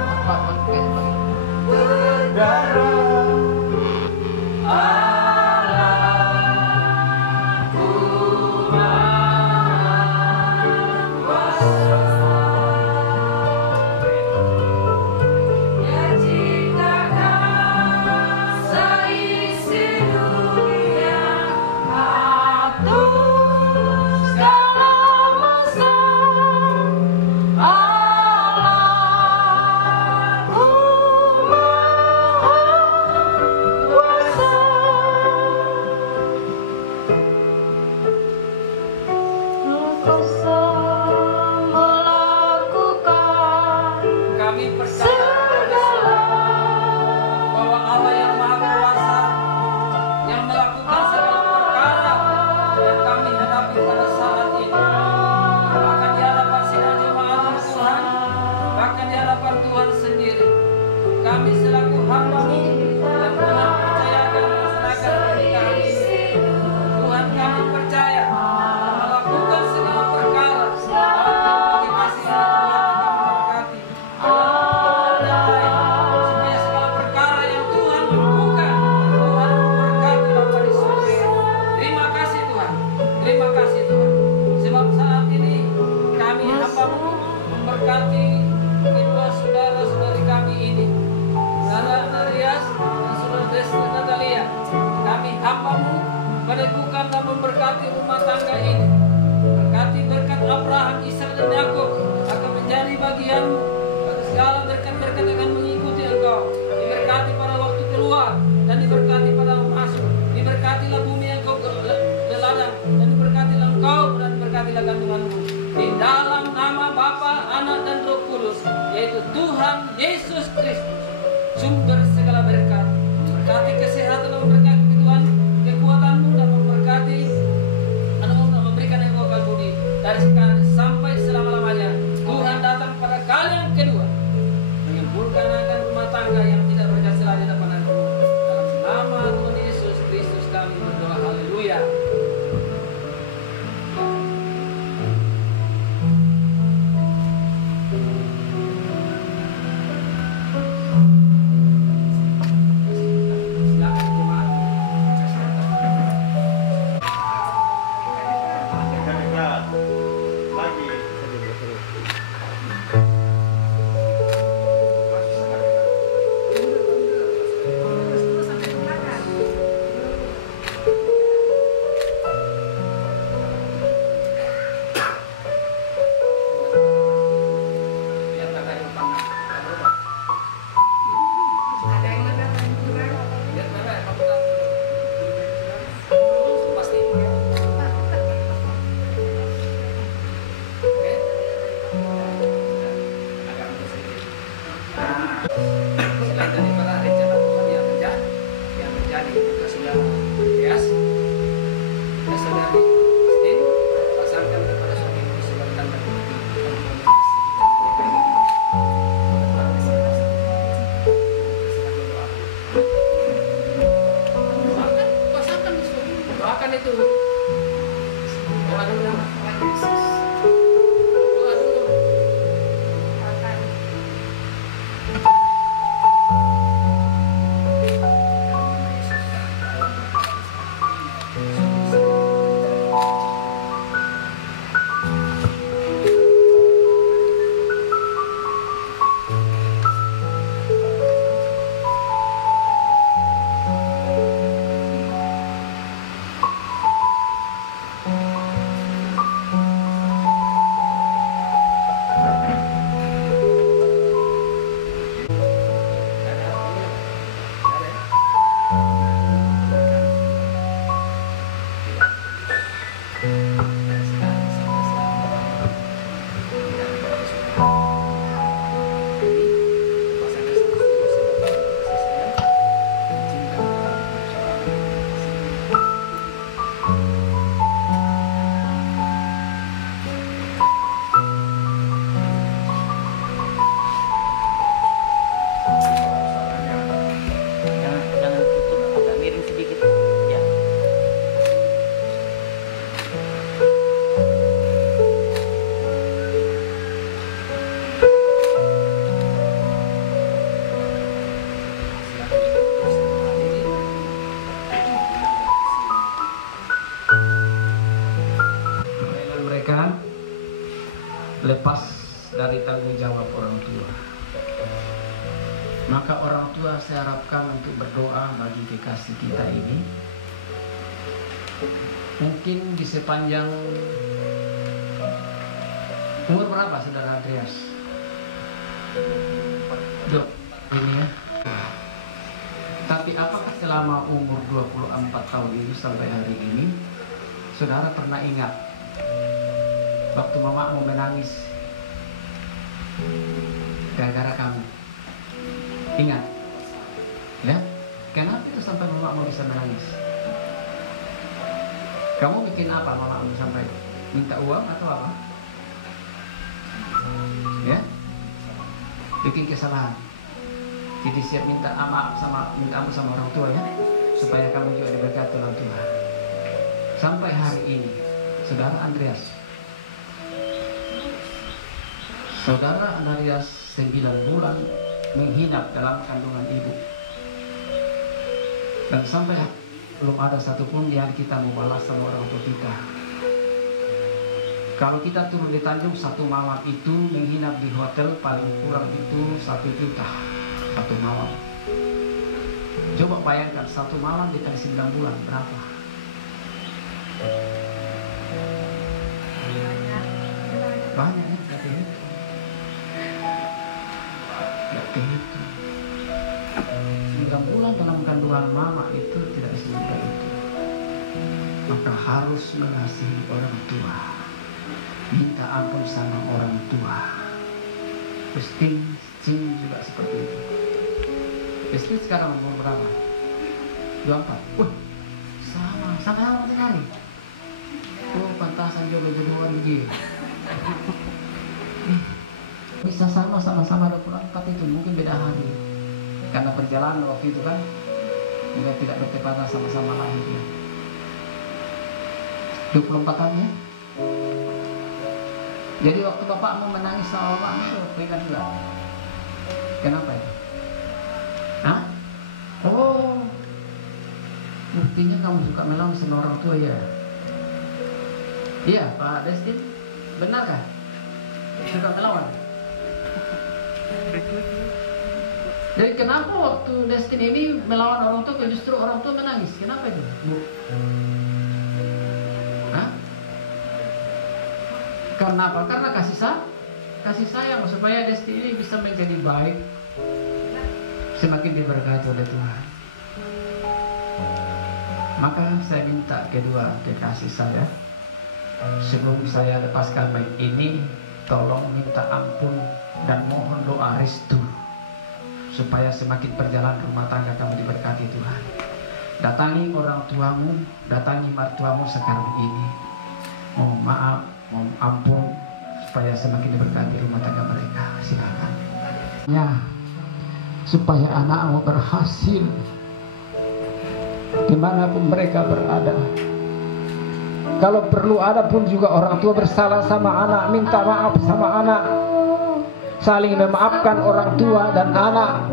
berdarah Allah ku maha kuasa, yang ciptakan seisi dunia atur segala masa. Kami percaya bahwa Allah yang Maha Kuasa yang melakukan segala perkara yang kami hadapi pada saat ini, bahkan di hadapan sidang jemaat Tuhan, bahkan di hadapan Tuhan sendiri. Kami selaku hamba-Mu yang pernah percaya dan melaksanakan pernikahan ini, Tuhan kami percaya melakukan segala perkara dalam berbagai kasih Tuhan kami berkati. Supaya segala perkara yang Tuhan lakukan, Tuhan memberkati Bapa di surga. Terima kasih Tuhan, terima kasih Tuhan. Sebab saat ini kami hamba-Mu memberkati kedua saudara-saudari kami ini, Saudara Narias dan Saudara Desti Natalia. Kami hamba-Mu meneguhkan dan memberkati rumah tangga ini. Berkati berkat Abraham, Ishak dan Yakub akan menjadi bagian-Mu. Segala berkat-berkat akan mengikuti Engkau. Diberkati pada waktu keluar dan diberkati pada masuk. Diberkatilah bumi yang Engkau ladang dan diberkatilah Engkau dan diberkatilah kandungan-Mu. Di dalam nama Bapa, Anak dan Roh Kudus, yaitu Tuhan Yesus Kristus, sumber segala berkat. Berkati kesehatan dan memberkati Tuhan kekuatan-Mu dan memberkati anak-anak, memberikan yang Engkau budi dari sekarang sampai selama-lamanya. Tuhan datang pada kali yang kedua, menyempurnakan akan rumah tangga yang tidak bercela di depan Engkau. Dalam nama Tuhan Yesus Kristus kami berdoa. Haleluya. tanggung jawab orang tua. Maka orang tua saya harapkan untuk berdoa bagi kekasih kita ini. Mungkin di sepanjang umur berapa saudara Andreas? Dok, ini ya. Tapi apakah selama umur 24 tahun ini sampai hari ini saudara pernah ingat waktu mama mau menangis gara-gara kamu? Ingat? Ya? Kenapa itu sampai mama mau bisa menangis? Kamu bikin apa mama mau sampai minta uang atau apa? Ya? Bikin kesalahan. Jadi siap minta maaf minta ampun sama orang tua ya, supaya kamu juga diberkati orang tua. Sampai hari ini, saudara Andreas 9 bulan menghinap dalam kandungan ibu, dan sampai belum ada satupun yang kita mau balas sama orang tua kita. Kalau kita turun di Tanjung satu malam itu menghinap di hotel paling kurang itu 1 juta satu malam. Coba bayangkan satu malam dikali 9 bulan berapa? Banyak ya, gak kehitung. Gak kehitung. 9 bulan dalam kandungan mama itu tidak semudah itu. Maka harus mengasihi orang tua, minta ampun sama orang tua. Cing juga seperti itu. Istri sekarang umur berapa? 24. Wah, sama sekali. Oh, pantasan jodoh-jodohan dia. Bisa sama-sama 24 itu, mungkin beda hari. Karena perjalanan waktu itu kan juga tidak bertepatan sama-sama lahirnya. 24 tahun ya. Jadi waktu bapak mau menangis sama bapak itu pegang enggak? Kenapa ya? Hah? Oh, buktinya kamu suka melawan sama orang tua ya? Iya Pak Destin, benar kan? Suka melawan? Jadi kenapa waktu Destin ini melawan orang tua justru orang tua menangis? Kenapa itu, Bu? Hah? Karena apa? Karena kasih sayang supaya Destin ini bisa menjadi baik, semakin diberkati oleh Tuhan. Maka saya minta kedua kekasih saya, sebelum saya lepaskan mic ini, tolong minta ampun dan mohon doa restu supaya semakin perjalanan rumah tangga kamu diberkati Tuhan. Datangi orang tuamu, datangi mertuamu sekarang ini, mohon maaf, mohon ampun supaya semakin diberkati rumah tangga mereka. Silakan ya, supaya anakmu berhasil dimanapun mereka berada. Kalau perlu ada pun juga orang tua bersalah sama anak, minta maaf sama anak, saling memaafkan orang tua dan anak,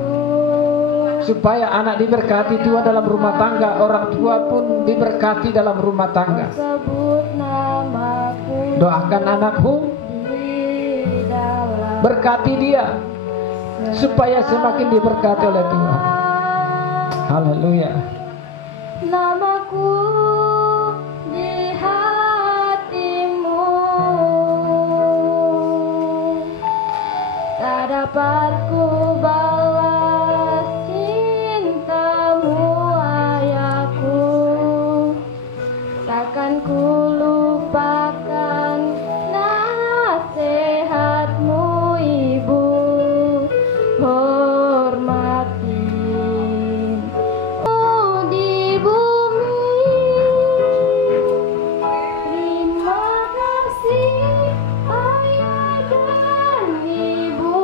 supaya anak diberkati Tuhan dalam rumah tangga, orang tua pun diberkati dalam rumah tangga. Doakan anakmu, berkati dia supaya semakin diberkati oleh Tuhan. Haleluya. Namaku di hatimu, tak dapat ku balas cintamu ayahku, takkan ku lupakan nasihatmu ibu. Hormati di bumi, terima kasih ayah dan ibu.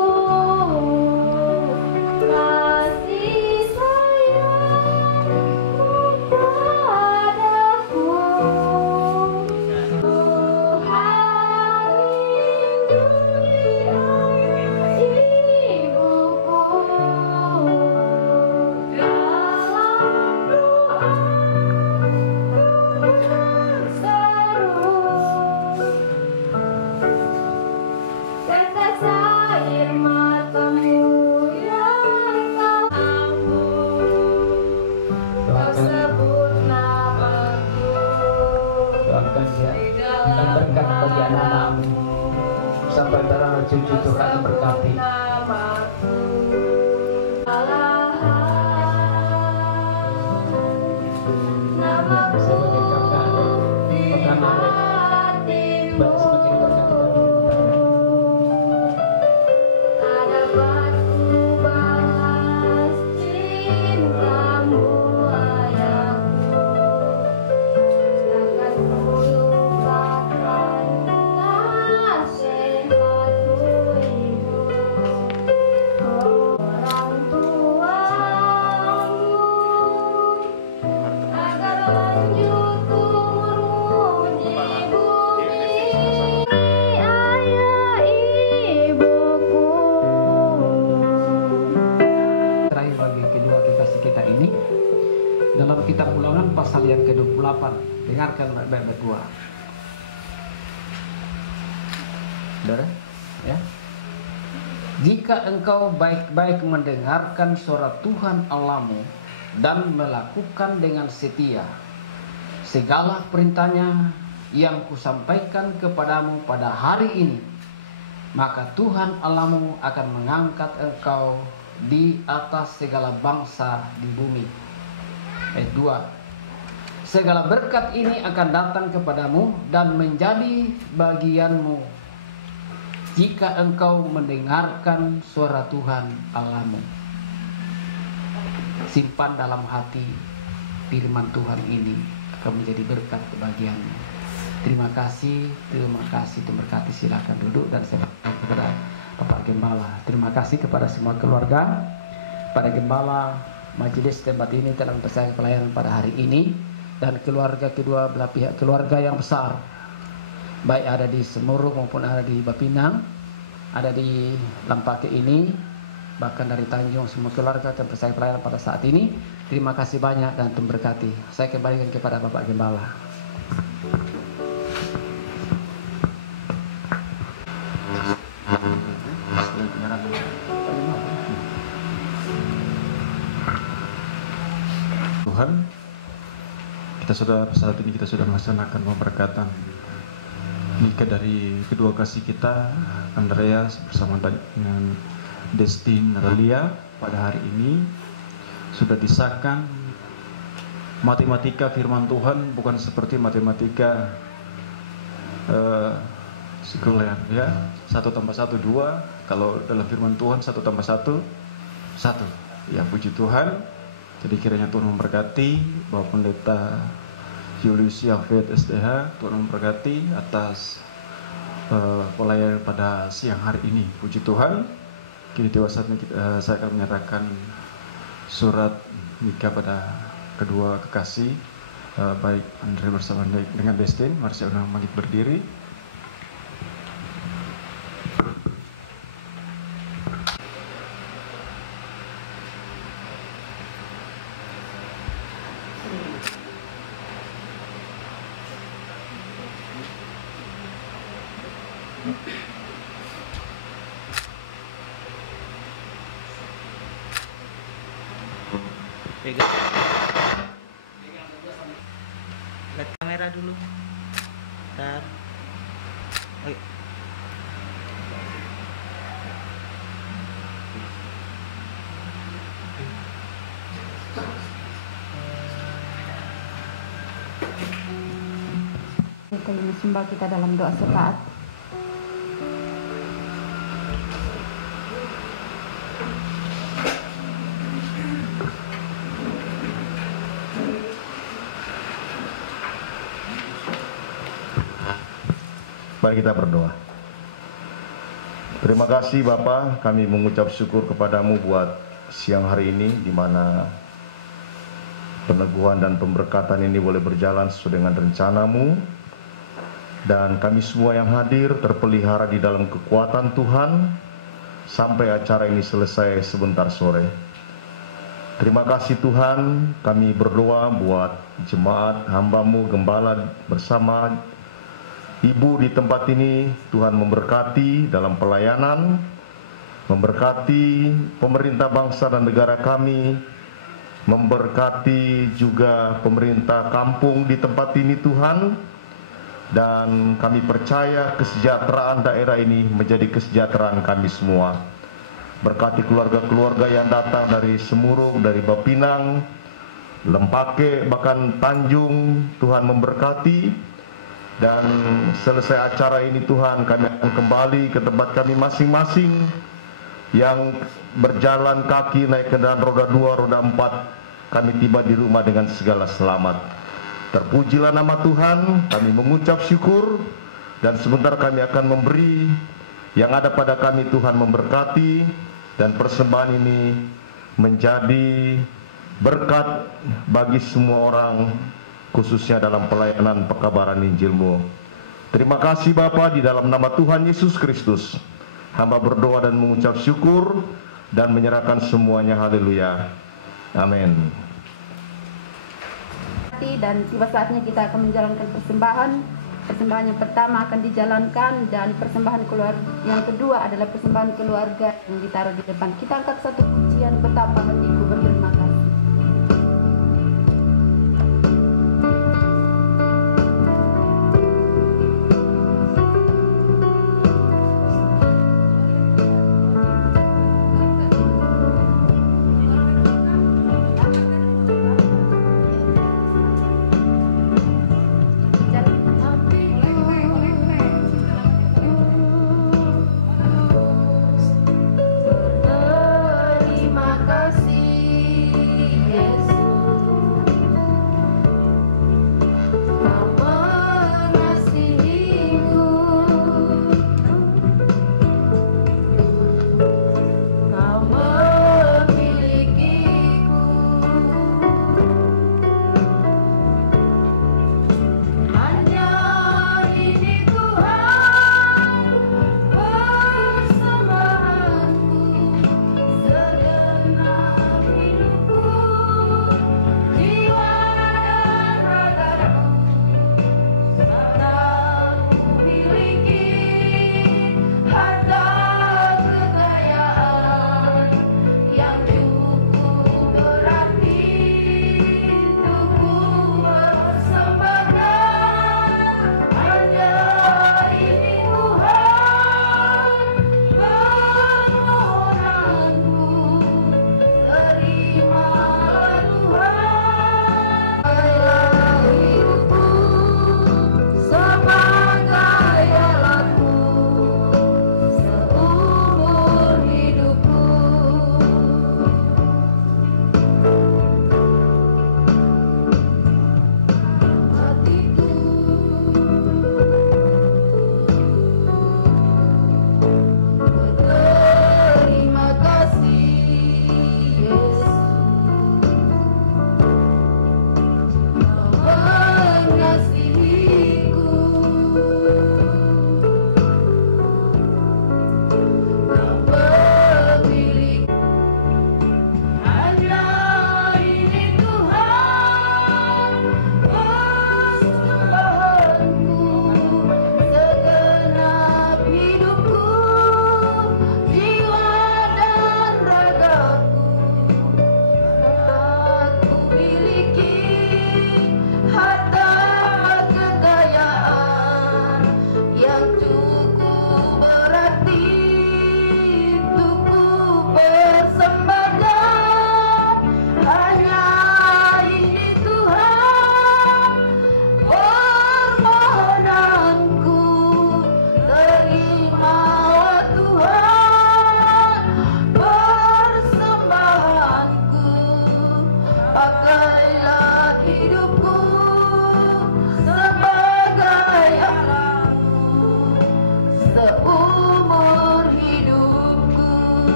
bersujud Tuhan berkati. Dalam kitab Ulangan pasal yang ke-28, dengarkan baik-baik berdua. Saudara, ya. Jika engkau baik-baik mendengarkan suara Tuhan Allahmu dan melakukan dengan setia segala perintahnya yang kusampaikan kepadamu pada hari ini, maka Tuhan Allahmu akan mengangkat engkau di atas segala bangsa di bumi. Ayat 2. Segala berkat ini akan datang kepadamu dan menjadi bagianmu jika engkau mendengarkan suara Tuhan Allahmu. Simpan dalam hati firman Tuhan ini akan menjadi berkat kebagianmu. Terima kasih memberkati. Silakan duduk dan saya kepada Bapak Gembala. Terima kasih kepada semua keluarga, pada Gembala majelis tempat ini telah mempercayakan pelayanan pada hari ini, dan keluarga kedua belah pihak keluarga yang besar, baik ada di Semeru maupun ada di Bapinang, ada di Lampake ini, bahkan dari Tanjung, semua keluarga yang mempercayakan pelayanan pada saat ini. Terima kasih banyak dan Tuhan berkati. Saya kembalikan kepada Bapak Gembala. Tuhan, saat ini kita sudah melaksanakan pemberkatan nikah dari kedua kasih kita, Andreas bersama dengan Destin Relia. Pada hari ini sudah disahkan. Matematika firman Tuhan bukan seperti matematika sekuler, ya. 1 tambah 1 2. Kalau dalam firman Tuhan 1 tambah 1 1. Ya, puji Tuhan. Jadi kiranya Tuhan memberkati Bapak Pendeta Julius Yafet SDH. Tuhan memberkati atas pelayanan pada siang hari ini. Puji Tuhan. Kini saatnya saya akan menyerahkan surat nikah pada kedua kekasih, baik Andre bersama dengan Destin. Mari saya undang bangkit berdiri. Pegang. Lihat kamera dulu. Bentar. Ayo. Kita ingin sembah kita dalam doa syafaat. Mari kita berdoa. Terima kasih Bapa, kami mengucap syukur kepadamu buat siang hari ini, di mana peneguhan dan pemberkatan ini boleh berjalan sesuai dengan rencanamu, dan kami semua yang hadir terpelihara di dalam kekuatan Tuhan sampai acara ini selesai sebentar sore. Terima kasih Tuhan, kami berdoa buat jemaat hamba-Mu Gembala bersama Ibu di tempat ini. Tuhan memberkati dalam pelayanan, memberkati pemerintah bangsa dan negara kami, memberkati juga pemerintah kampung di tempat ini Tuhan, dan kami percaya kesejahteraan daerah ini menjadi kesejahteraan kami semua. Berkati keluarga-keluarga yang datang dari Semuruk, dari Bapinang, Lempake, bahkan Tanjung. Tuhan memberkati, dan selesai acara ini Tuhan, kami akan kembali ke tempat kami masing-masing. Yang berjalan kaki, naik kendaraan roda 2, roda 4, kami tiba di rumah dengan segala selamat. Terpujilah nama Tuhan, kami mengucap syukur, dan sebentar kami akan memberi yang ada pada kami. Tuhan memberkati, dan persembahan ini menjadi berkat bagi semua orang, khususnya dalam pelayanan pekabaran Injil-Mu. Terima kasih Bapa, di dalam nama Tuhan Yesus Kristus hamba berdoa dan mengucap syukur dan menyerahkan semuanya. Haleluya. Amin. Dan tiba saatnya kita akan menjalankan persembahan. Persembahan yang pertama akan dijalankan, dan persembahan keluarga yang kedua adalah persembahan keluarga yang ditaruh di depan. Kita angkat satu pujian, betapa hatiku berterima kasih.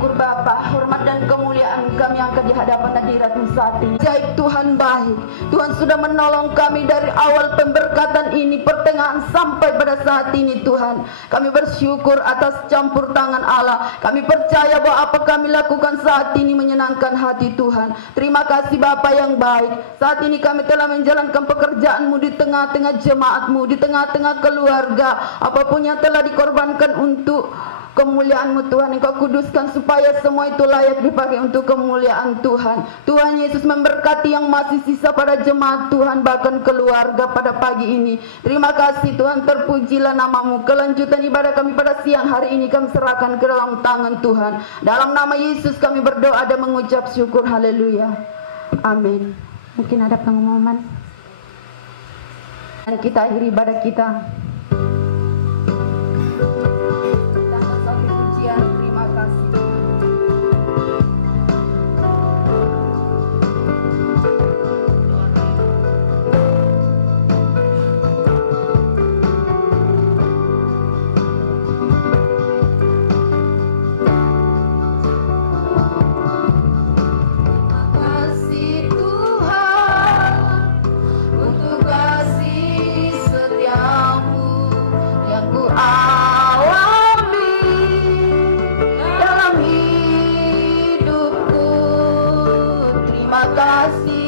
bersyukur Bapa, hormat dan kemuliaan kami angkat di hadapan hadirat-Mu saat ini. Ajaib Tuhan baik, Tuhan sudah menolong kami dari awal pemberkatan ini, pertengahan sampai pada saat ini Tuhan. Kami bersyukur atas campur tangan Allah. Kami percaya bahwa apa kami lakukan saat ini menyenangkan hati Tuhan. Terima kasih Bapa yang baik. Saat ini kami telah menjalankan pekerjaan-Mu di tengah-tengah jemaat-Mu, di tengah-tengah keluarga. Apapun yang telah dikorbankan untuk kemuliaan-Mu Tuhan, Engkau kuduskan supaya semua itu layak dipakai untuk kemuliaan Tuhan. Tuhan Yesus memberkati yang masih sisa pada jemaat Tuhan, bahkan keluarga pada pagi ini. Terima kasih Tuhan, terpujilah nama-Mu. Kelanjutan ibadah kami pada siang hari ini kami serahkan ke dalam tangan Tuhan. Dalam nama Yesus kami berdoa dan mengucap syukur. Haleluya. Amin. Mungkin ada pengumuman. Dan kita akhiri ibadah kita. Terima kasih.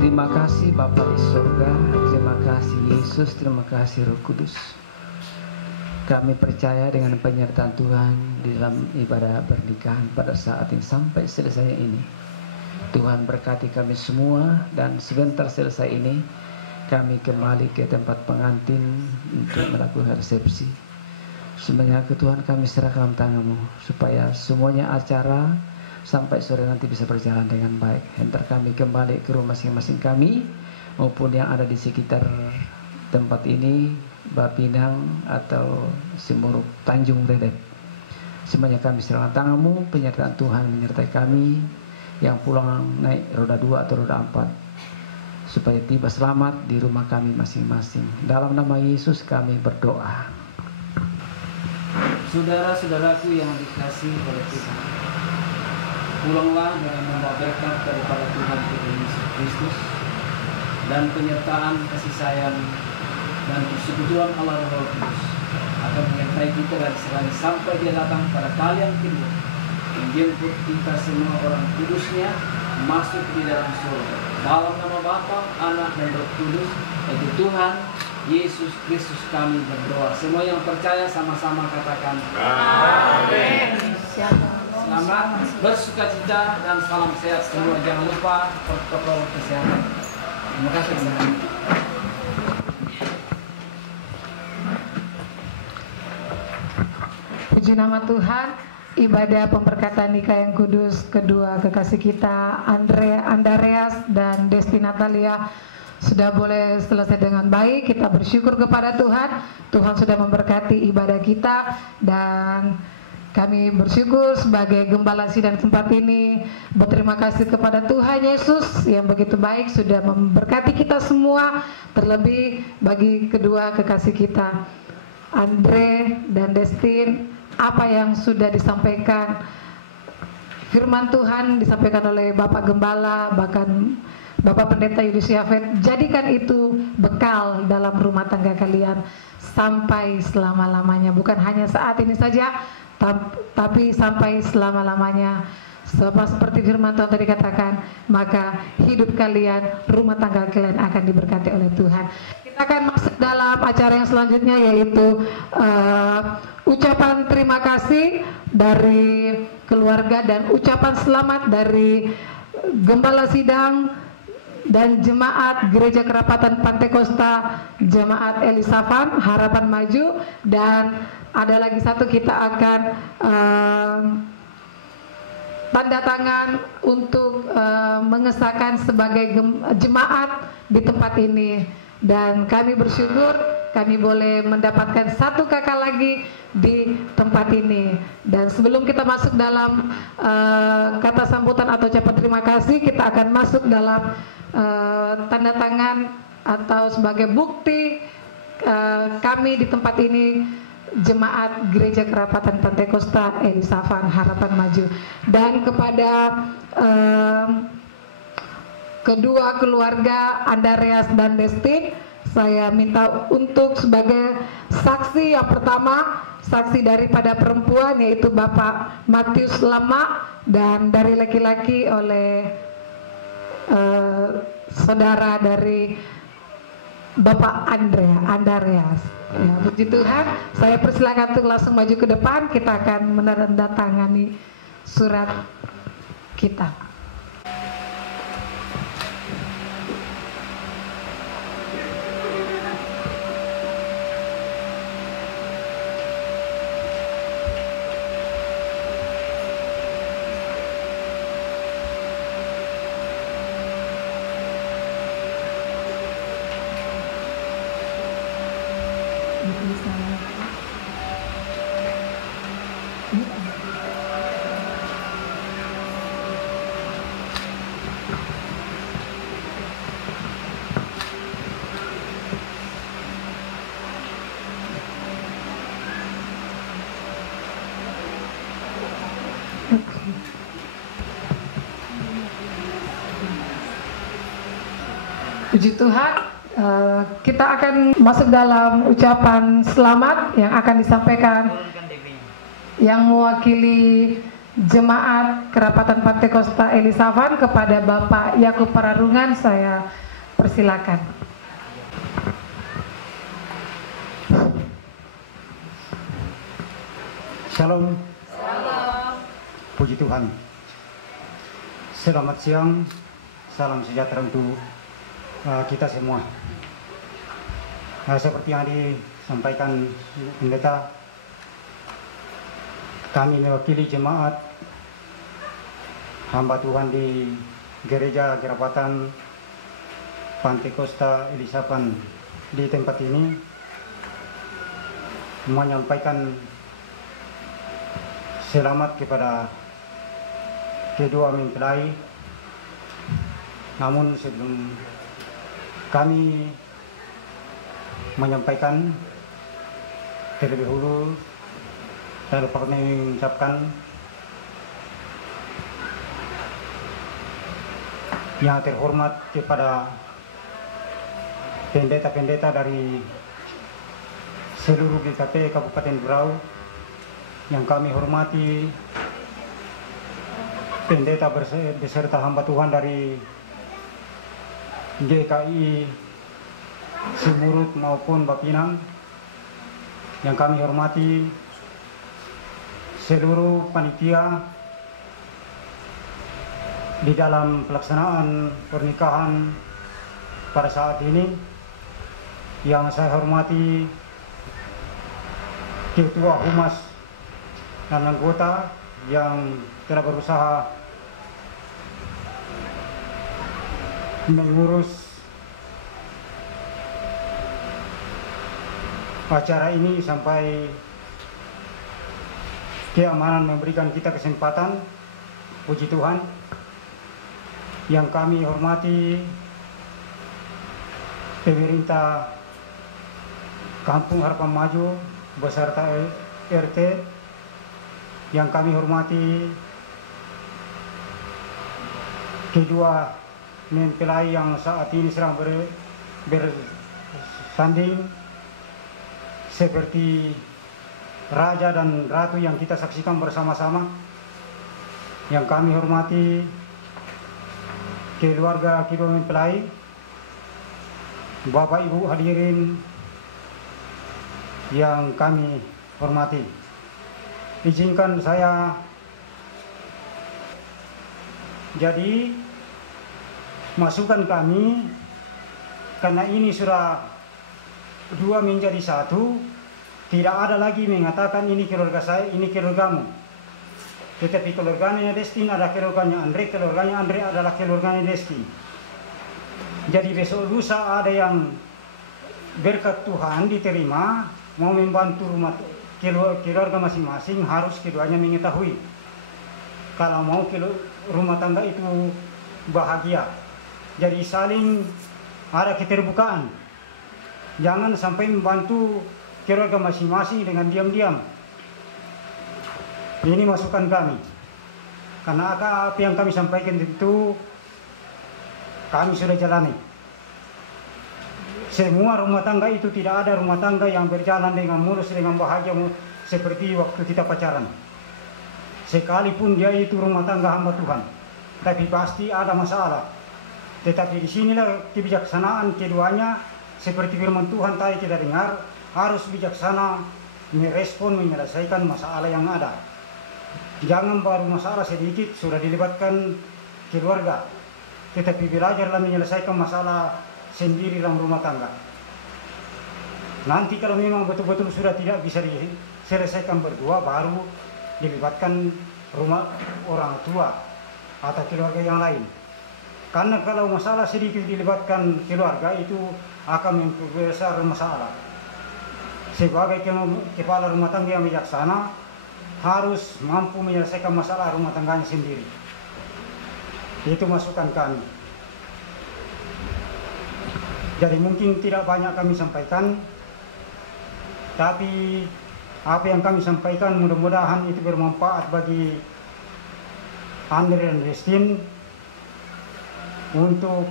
Terima kasih Bapa di surga, terima kasih Yesus, terima kasih Roh Kudus. Kami percaya dengan penyertaan Tuhan di dalam ibadah pernikahan pada saat yang sampai selesai ini. Tuhan berkati kami semua, dan sebentar selesai ini kami kembali ke tempat pengantin untuk melakukan resepsi. Semuanya ke Tuhan kami serahkan dalam tangan-Mu, supaya semuanya acara sampai sore nanti bisa berjalan dengan baik. Hentar kami kembali ke rumah masing-masing kami, maupun yang ada di sekitar tempat ini, Bapinang atau Simuruk, Tanjung Redep. Semuanya kami serahkan tangan-Mu, penyertaan Tuhan menyertai kami, yang pulang naik roda 2 atau roda 4, supaya tiba selamat di rumah kami masing-masing. Dalam nama Yesus kami berdoa. Saudara-saudaraku yang dikasihi oleh Tuhan, pulanglah dengan membawa berkat daripada Tuhan kita Yesus Kristus, dan penyertaan kasih sayang dan persekutuan Allah Roh Kudus akan menyertai kita dari sekarang sampai Dia datang pada kali yang kedua, menjemput kita semua orang kudusnya masuk di dalam surga. Dalam nama Bapa, Anak dan Roh Kudus, yaitu Tuhan Yesus Kristus kami berdoa. Semua yang percaya sama-sama katakan Amin. Selamat senang, bersukacita, dan salam sehat semua. Jangan lupa protokol kesehatan. Terima kasih. Puji nama Tuhan. Ibadah pemberkatan nikah yang kudus kedua kekasih kita Andreas dan Desti Natalia sudah boleh selesai dengan baik. Kita bersyukur kepada Tuhan. Tuhan sudah memberkati ibadah kita, dan kami bersyukur sebagai gembala sidang tempat ini. Berterima kasih kepada Tuhan Yesus yang begitu baik sudah memberkati kita semua, terlebih bagi kedua kekasih kita Andre dan Destin. Apa yang sudah disampaikan, firman Tuhan disampaikan oleh Bapak Gembala, bahkan Bapak Pendeta Yudis Yafet, jadikan itu bekal dalam rumah tangga kalian sampai selama-lamanya. Bukan hanya saat ini saja, tapi sampai selama-lamanya. Sebab seperti firman Tuhan tadi katakan, maka hidup kalian, rumah tangga kalian akan diberkati oleh Tuhan. Kita akan masuk dalam acara yang selanjutnya, yaitu ucapan terima kasih dari keluarga dan ucapan selamat dari Gembala Sidang dan Jemaat Gereja Kerapatan Pantai Kosta, Jemaat Elisafan Harapan Maju, dan ada lagi satu, kita akan tanda tangan untuk mengesahkan sebagai jemaat di tempat ini. Dan kami bersyukur kami boleh mendapatkan satu kakak lagi di tempat ini. Dan sebelum kita masuk dalam kata sambutan atau ucapan terima kasih, kita akan masuk dalam tanda tangan atau sebagai bukti kami di tempat ini, Jemaat Gereja Kerapatan Pantai Kosta Elisafan Harapan Maju. Dan kepada kedua keluarga Andreas dan Desti, saya minta untuk sebagai saksi yang pertama, saksi daripada perempuan yaitu Bapak Matius Lama, dan dari laki-laki oleh saudara dari Bapak Andreas. Ya, puji Tuhan. Saya persilakan untuk langsung maju ke depan. Kita akan menandatangani surat kita. Puji Tuhan, kita akan masuk dalam ucapan selamat yang akan disampaikan yang mewakili Jemaat Kerapatan Pantai Kosta Elisafan kepada Bapak Yakub Pararungan. Saya persilakan. Shalom. Puji Tuhan. Selamat siang, salam sejahtera untuk kita semua. Seperti yang disampaikan pendeta, kami mewakili jemaat hamba Tuhan di Gereja Kerapatan Pantai Kosta Elisafan di tempat ini menyampaikan selamat kepada kedua mempelai. Namun sebelum kami menyampaikan, terlebih dahulu saya lupa mengucapkan yang terhormat kepada pendeta-pendeta dari seluruh GKP Kabupaten Berau yang kami hormati, pendeta beserta hamba Tuhan dari GKI Simurut maupun Bapinang yang kami hormati, seluruh panitia di dalam pelaksanaan pernikahan pada saat ini, yang saya hormati Ketua Humas dan anggota yang telah berusaha mengurus acara ini sampai keamanan memberikan kita kesempatan. Puji Tuhan. Yang kami hormati pemerintah Kampung Harapan Maju beserta RT, yang kami hormati kedua mempelai yang saat ini sedang bersanding seperti Raja dan Ratu yang kita saksikan bersama-sama. Yang kami hormati keluarga kedua mempelai, Bapak Ibu hadirin yang kami hormati. Izinkan saya jadi masukan kami, karena ini sudah dua menjadi satu, tidak ada lagi mengatakan ini keluarga saya, ini keluargamu. Tetapi keluarganya Destin ada keluarganya Andre, keluarganya Andre adalah keluarganya Destin. Jadi besok lusa ada yang berkat Tuhan diterima, mau membantu keluarga masing-masing, harus keduanya mengetahui. Kalau mau rumah tangga itu bahagia, jadi saling ada keterbukaan. Jangan sampai membantu keluarga masing-masing dengan diam-diam. Ini masukan kami. Karena apa yang kami sampaikan itu kami sudah jalani. Semua rumah tangga itu tidak ada rumah tangga yang berjalan dengan mulus, dengan bahagia seperti waktu kita pacaran. Sekalipun dia itu rumah tangga hamba Tuhan, tapi pasti ada masalah. Tetapi disinilah kebijaksanaan keduanya, seperti firman Tuhan tadi kita dengar, harus bijaksana merespon, menyelesaikan masalah yang ada. Jangan baru masalah sedikit sudah dilibatkan keluarga, tetapi belajarlah menyelesaikan masalah sendiri dalam rumah tangga. Nanti kalau memang betul-betul sudah tidak bisa diselesaikan berdua, baru dilibatkan rumah orang tua atau keluarga yang lain. Karena kalau masalah sedikit dilibatkan keluarga, itu akan memperbesar masalah. Sebagai kepala rumah tangga yang bijaksana, harus mampu menyelesaikan masalah rumah tangganya sendiri. Itu masukan kami. Jadi mungkin tidak banyak kami sampaikan, tapi apa yang kami sampaikan mudah-mudahan itu bermanfaat bagi Andre dan Destin untuk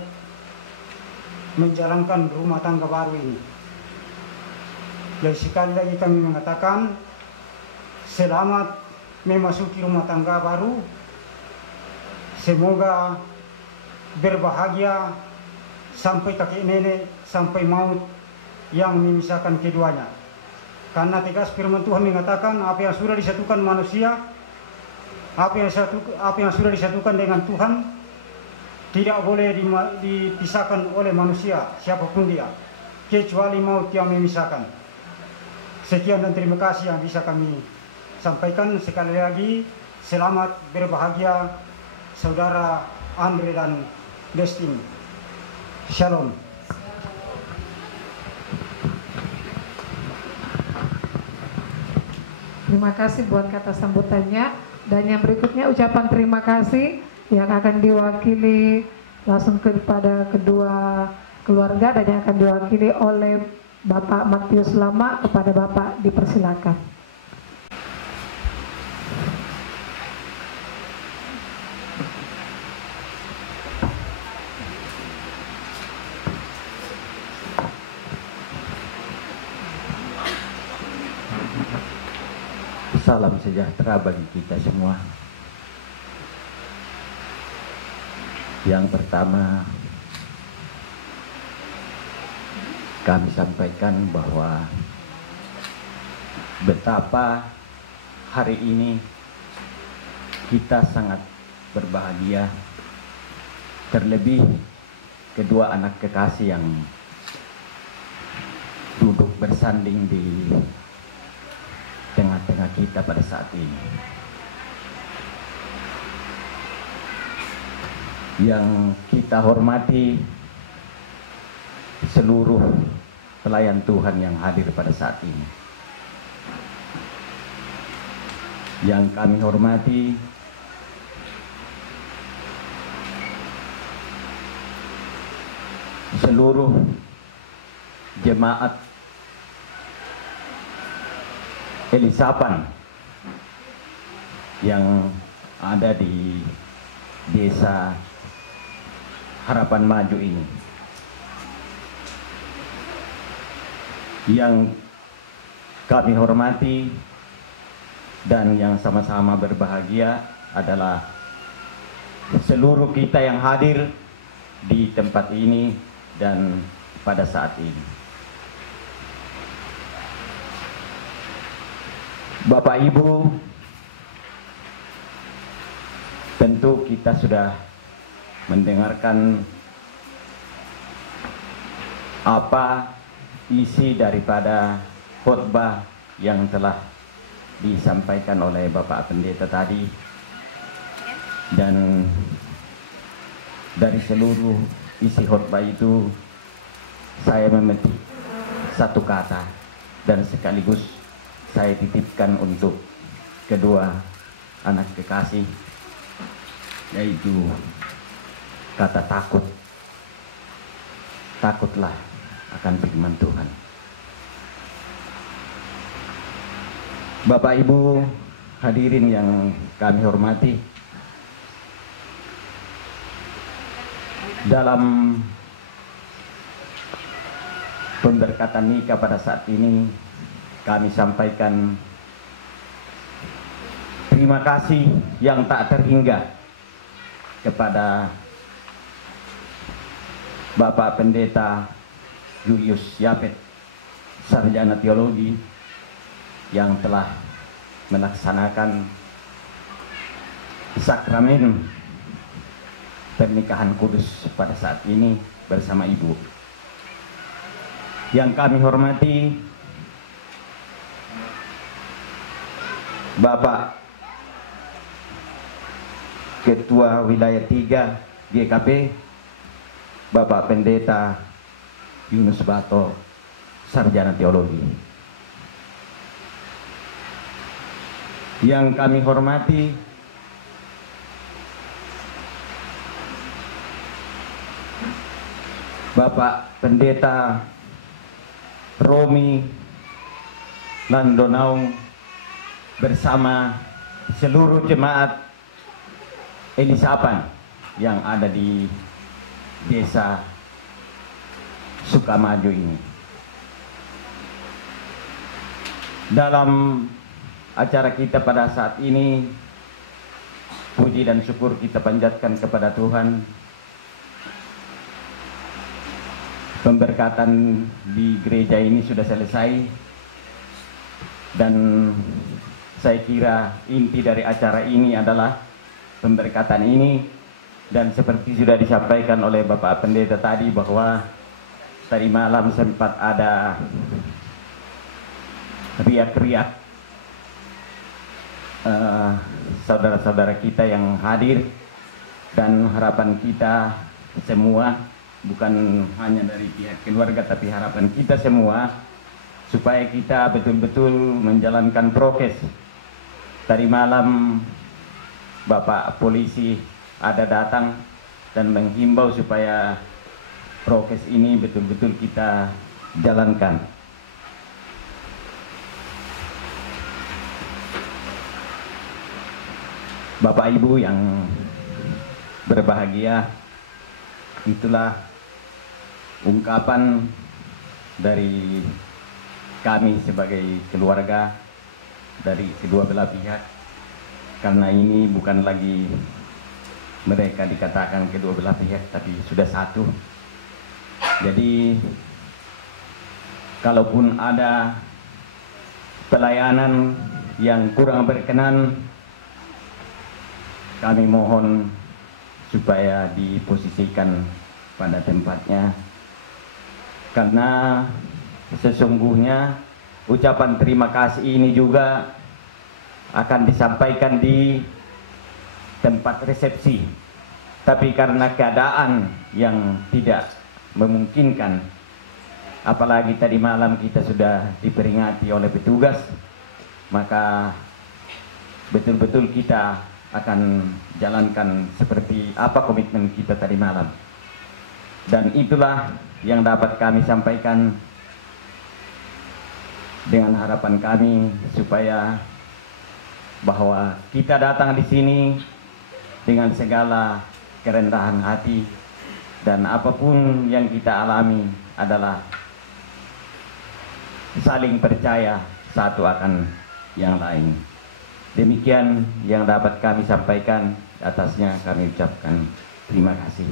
menjalankan rumah tangga baru ini. Jadi sekali lagi kami mengatakan selamat memasuki rumah tangga baru. Semoga berbahagia sampai kakek nenek, sampai maut yang memisahkan keduanya. Karena tegas firman Tuhan mengatakan apa yang sudah disatukan manusia, apa yang sudah disatukan dengan Tuhan, tidak boleh dipisahkan oleh manusia siapapun dia, kecuali maut yang memisahkan. Sekian dan terima kasih yang bisa kami sampaikan. Sekali lagi selamat berbahagia saudara Andre dan Destin. Shalom. Terima kasih buat kata sambutannya. Dan yang berikutnya ucapan terima kasih yang akan diwakili langsung kepada kedua keluarga dan yang akan diwakili oleh Bapak Matius Lama. Kepada Bapak dipersilakan. Salam sejahtera bagi kita semua. Yang pertama, kami sampaikan bahwa betapa hari ini kita sangat berbahagia terlebih kedua anak kekasih yang duduk bersanding di tengah-tengah kita pada saat ini. Yang kita hormati seluruh pelayan Tuhan yang hadir pada saat ini. Yang kami hormati seluruh jemaat Elisapan yang ada di desa Harapan Maju ini. Yang kami hormati dan yang sama-sama berbahagia adalah seluruh kita yang hadir di tempat ini dan pada saat ini. Bapak Ibu, tentu kita sudah mendengarkan apa isi daripada khotbah yang telah disampaikan oleh Bapak Pendeta tadi, dan dari seluruh isi khotbah itu saya memetik satu kata dan sekaligus saya titipkan untuk kedua anak kekasih, yaitu kata takut. Takutlah akan firman Tuhan. Bapak Ibu hadirin yang kami hormati, dalam pemberkatan nikah pada saat ini kami sampaikan terima kasih yang tak terhingga kepada Bapak Pendeta Julius Yapet, sarjana teologi, yang telah melaksanakan sakramen pernikahan kudus pada saat ini bersama Ibu. Yang kami hormati Bapak Ketua Wilayah 3 GKP, Bapak Pendeta Yunus Bato, sarjana teologi. Yang kami hormati Bapak Pendeta Romi Landonaung bersama seluruh jemaat Elisapan yang ada di desa Sukamaju ini. Dalam acara kita pada saat ini, puji dan syukur kita panjatkan kepada Tuhan. Pemberkatan di gereja ini sudah selesai, dan saya kira inti dari acara ini adalah pemberkatan ini. Dan seperti sudah disampaikan oleh Bapak Pendeta tadi, bahwa tadi malam sempat ada riak-riak saudara-saudara kita yang hadir, dan harapan kita semua, bukan hanya dari pihak keluarga tapi harapan kita semua, supaya kita betul-betul menjalankan prokes. Tadi malam Bapak polisi ada datang dan menghimbau supaya prokes ini betul-betul kita jalankan. Bapak Ibu yang berbahagia, itulah ungkapan dari kami sebagai keluarga dari kedua belah pihak, karena ini bukan lagi mereka dikatakan kedua belah pihak, tapi sudah satu. Jadi kalaupun ada pelayanan yang kurang berkenan, kami mohon supaya diposisikan pada tempatnya, karena sesungguhnya ucapan terima kasih ini juga akan disampaikan di tempat resepsi, tapi karena keadaan yang tidak memungkinkan, apalagi tadi malam kita sudah diperingati oleh petugas, maka betul-betul kita akan jalankan seperti apa komitmen kita tadi malam. Dan itulah yang dapat kami sampaikan dengan harapan kami supaya bahwa kita datang di sini dengan segala kerendahan hati, dan apapun yang kita alami adalah saling percaya satu akan yang lain. Demikian yang dapat kami sampaikan, atasnya kami ucapkan terima kasih.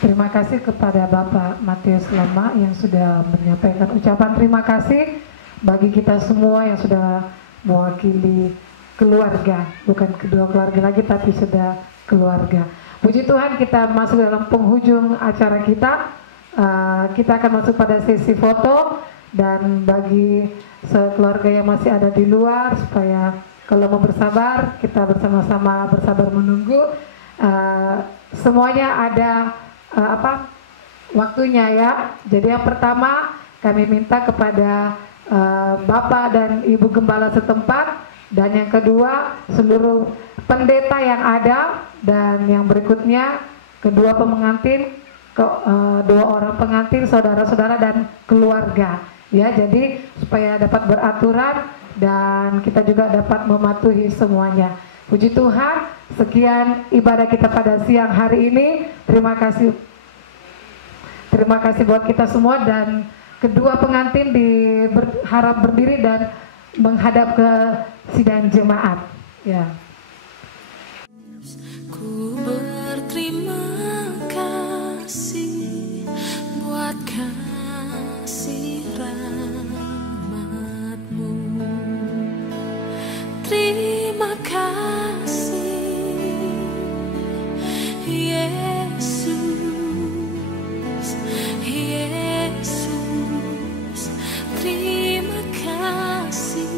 Terima kasih kepada Bapak Matius Lema yang sudah menyampaikan ucapan terima kasih bagi kita semua yang sudah mewakili keluarga, bukan kedua keluarga lagi tapi sudah keluarga. Puji Tuhan, kita masuk dalam penghujung acara kita. Kita akan masuk pada sesi foto, dan bagi sekeluarga yang masih ada di luar, supaya kalau mau bersabar, kita bersama-sama bersabar menunggu. Semuanya ada waktunya ya. Jadi yang pertama kami minta kepada Bapak dan Ibu Gembala setempat, dan yang kedua seluruh pendeta yang ada, dan yang berikutnya kedua pengantin, dua orang pengantin, saudara-saudara dan keluarga. Ya, jadi supaya dapat beraturan dan kita juga dapat mematuhi semuanya. Puji Tuhan, sekian ibadah kita pada siang hari ini. Terima kasih buat kita semua, dan kedua pengantin harap berdiri dan menghadap ke sidang jemaat. Ya. Ku berterima kasih buat kasih rahmat-Mu. Terima kasih Yesus, Yesus. Terima kasih,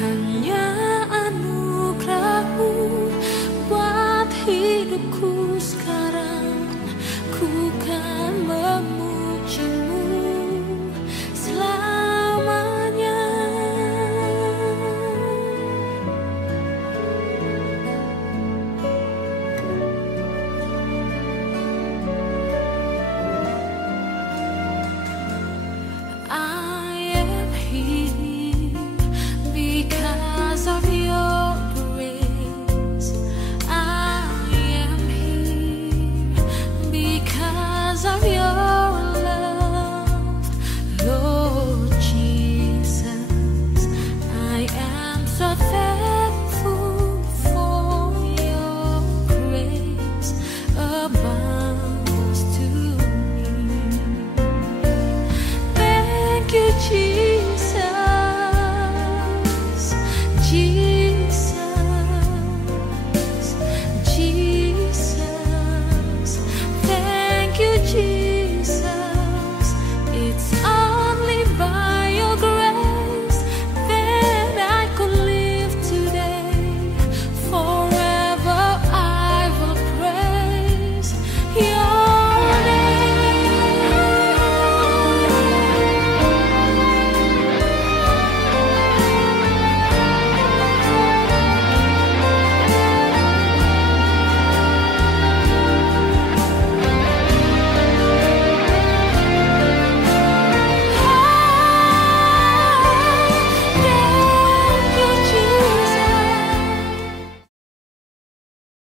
hanya anugerah-Mu buat hidupku sekarang. Ku kan memuji-Mu selamanya. I am here because of Your grace. I am here because of Your love, Lord Jesus. I am so thankful.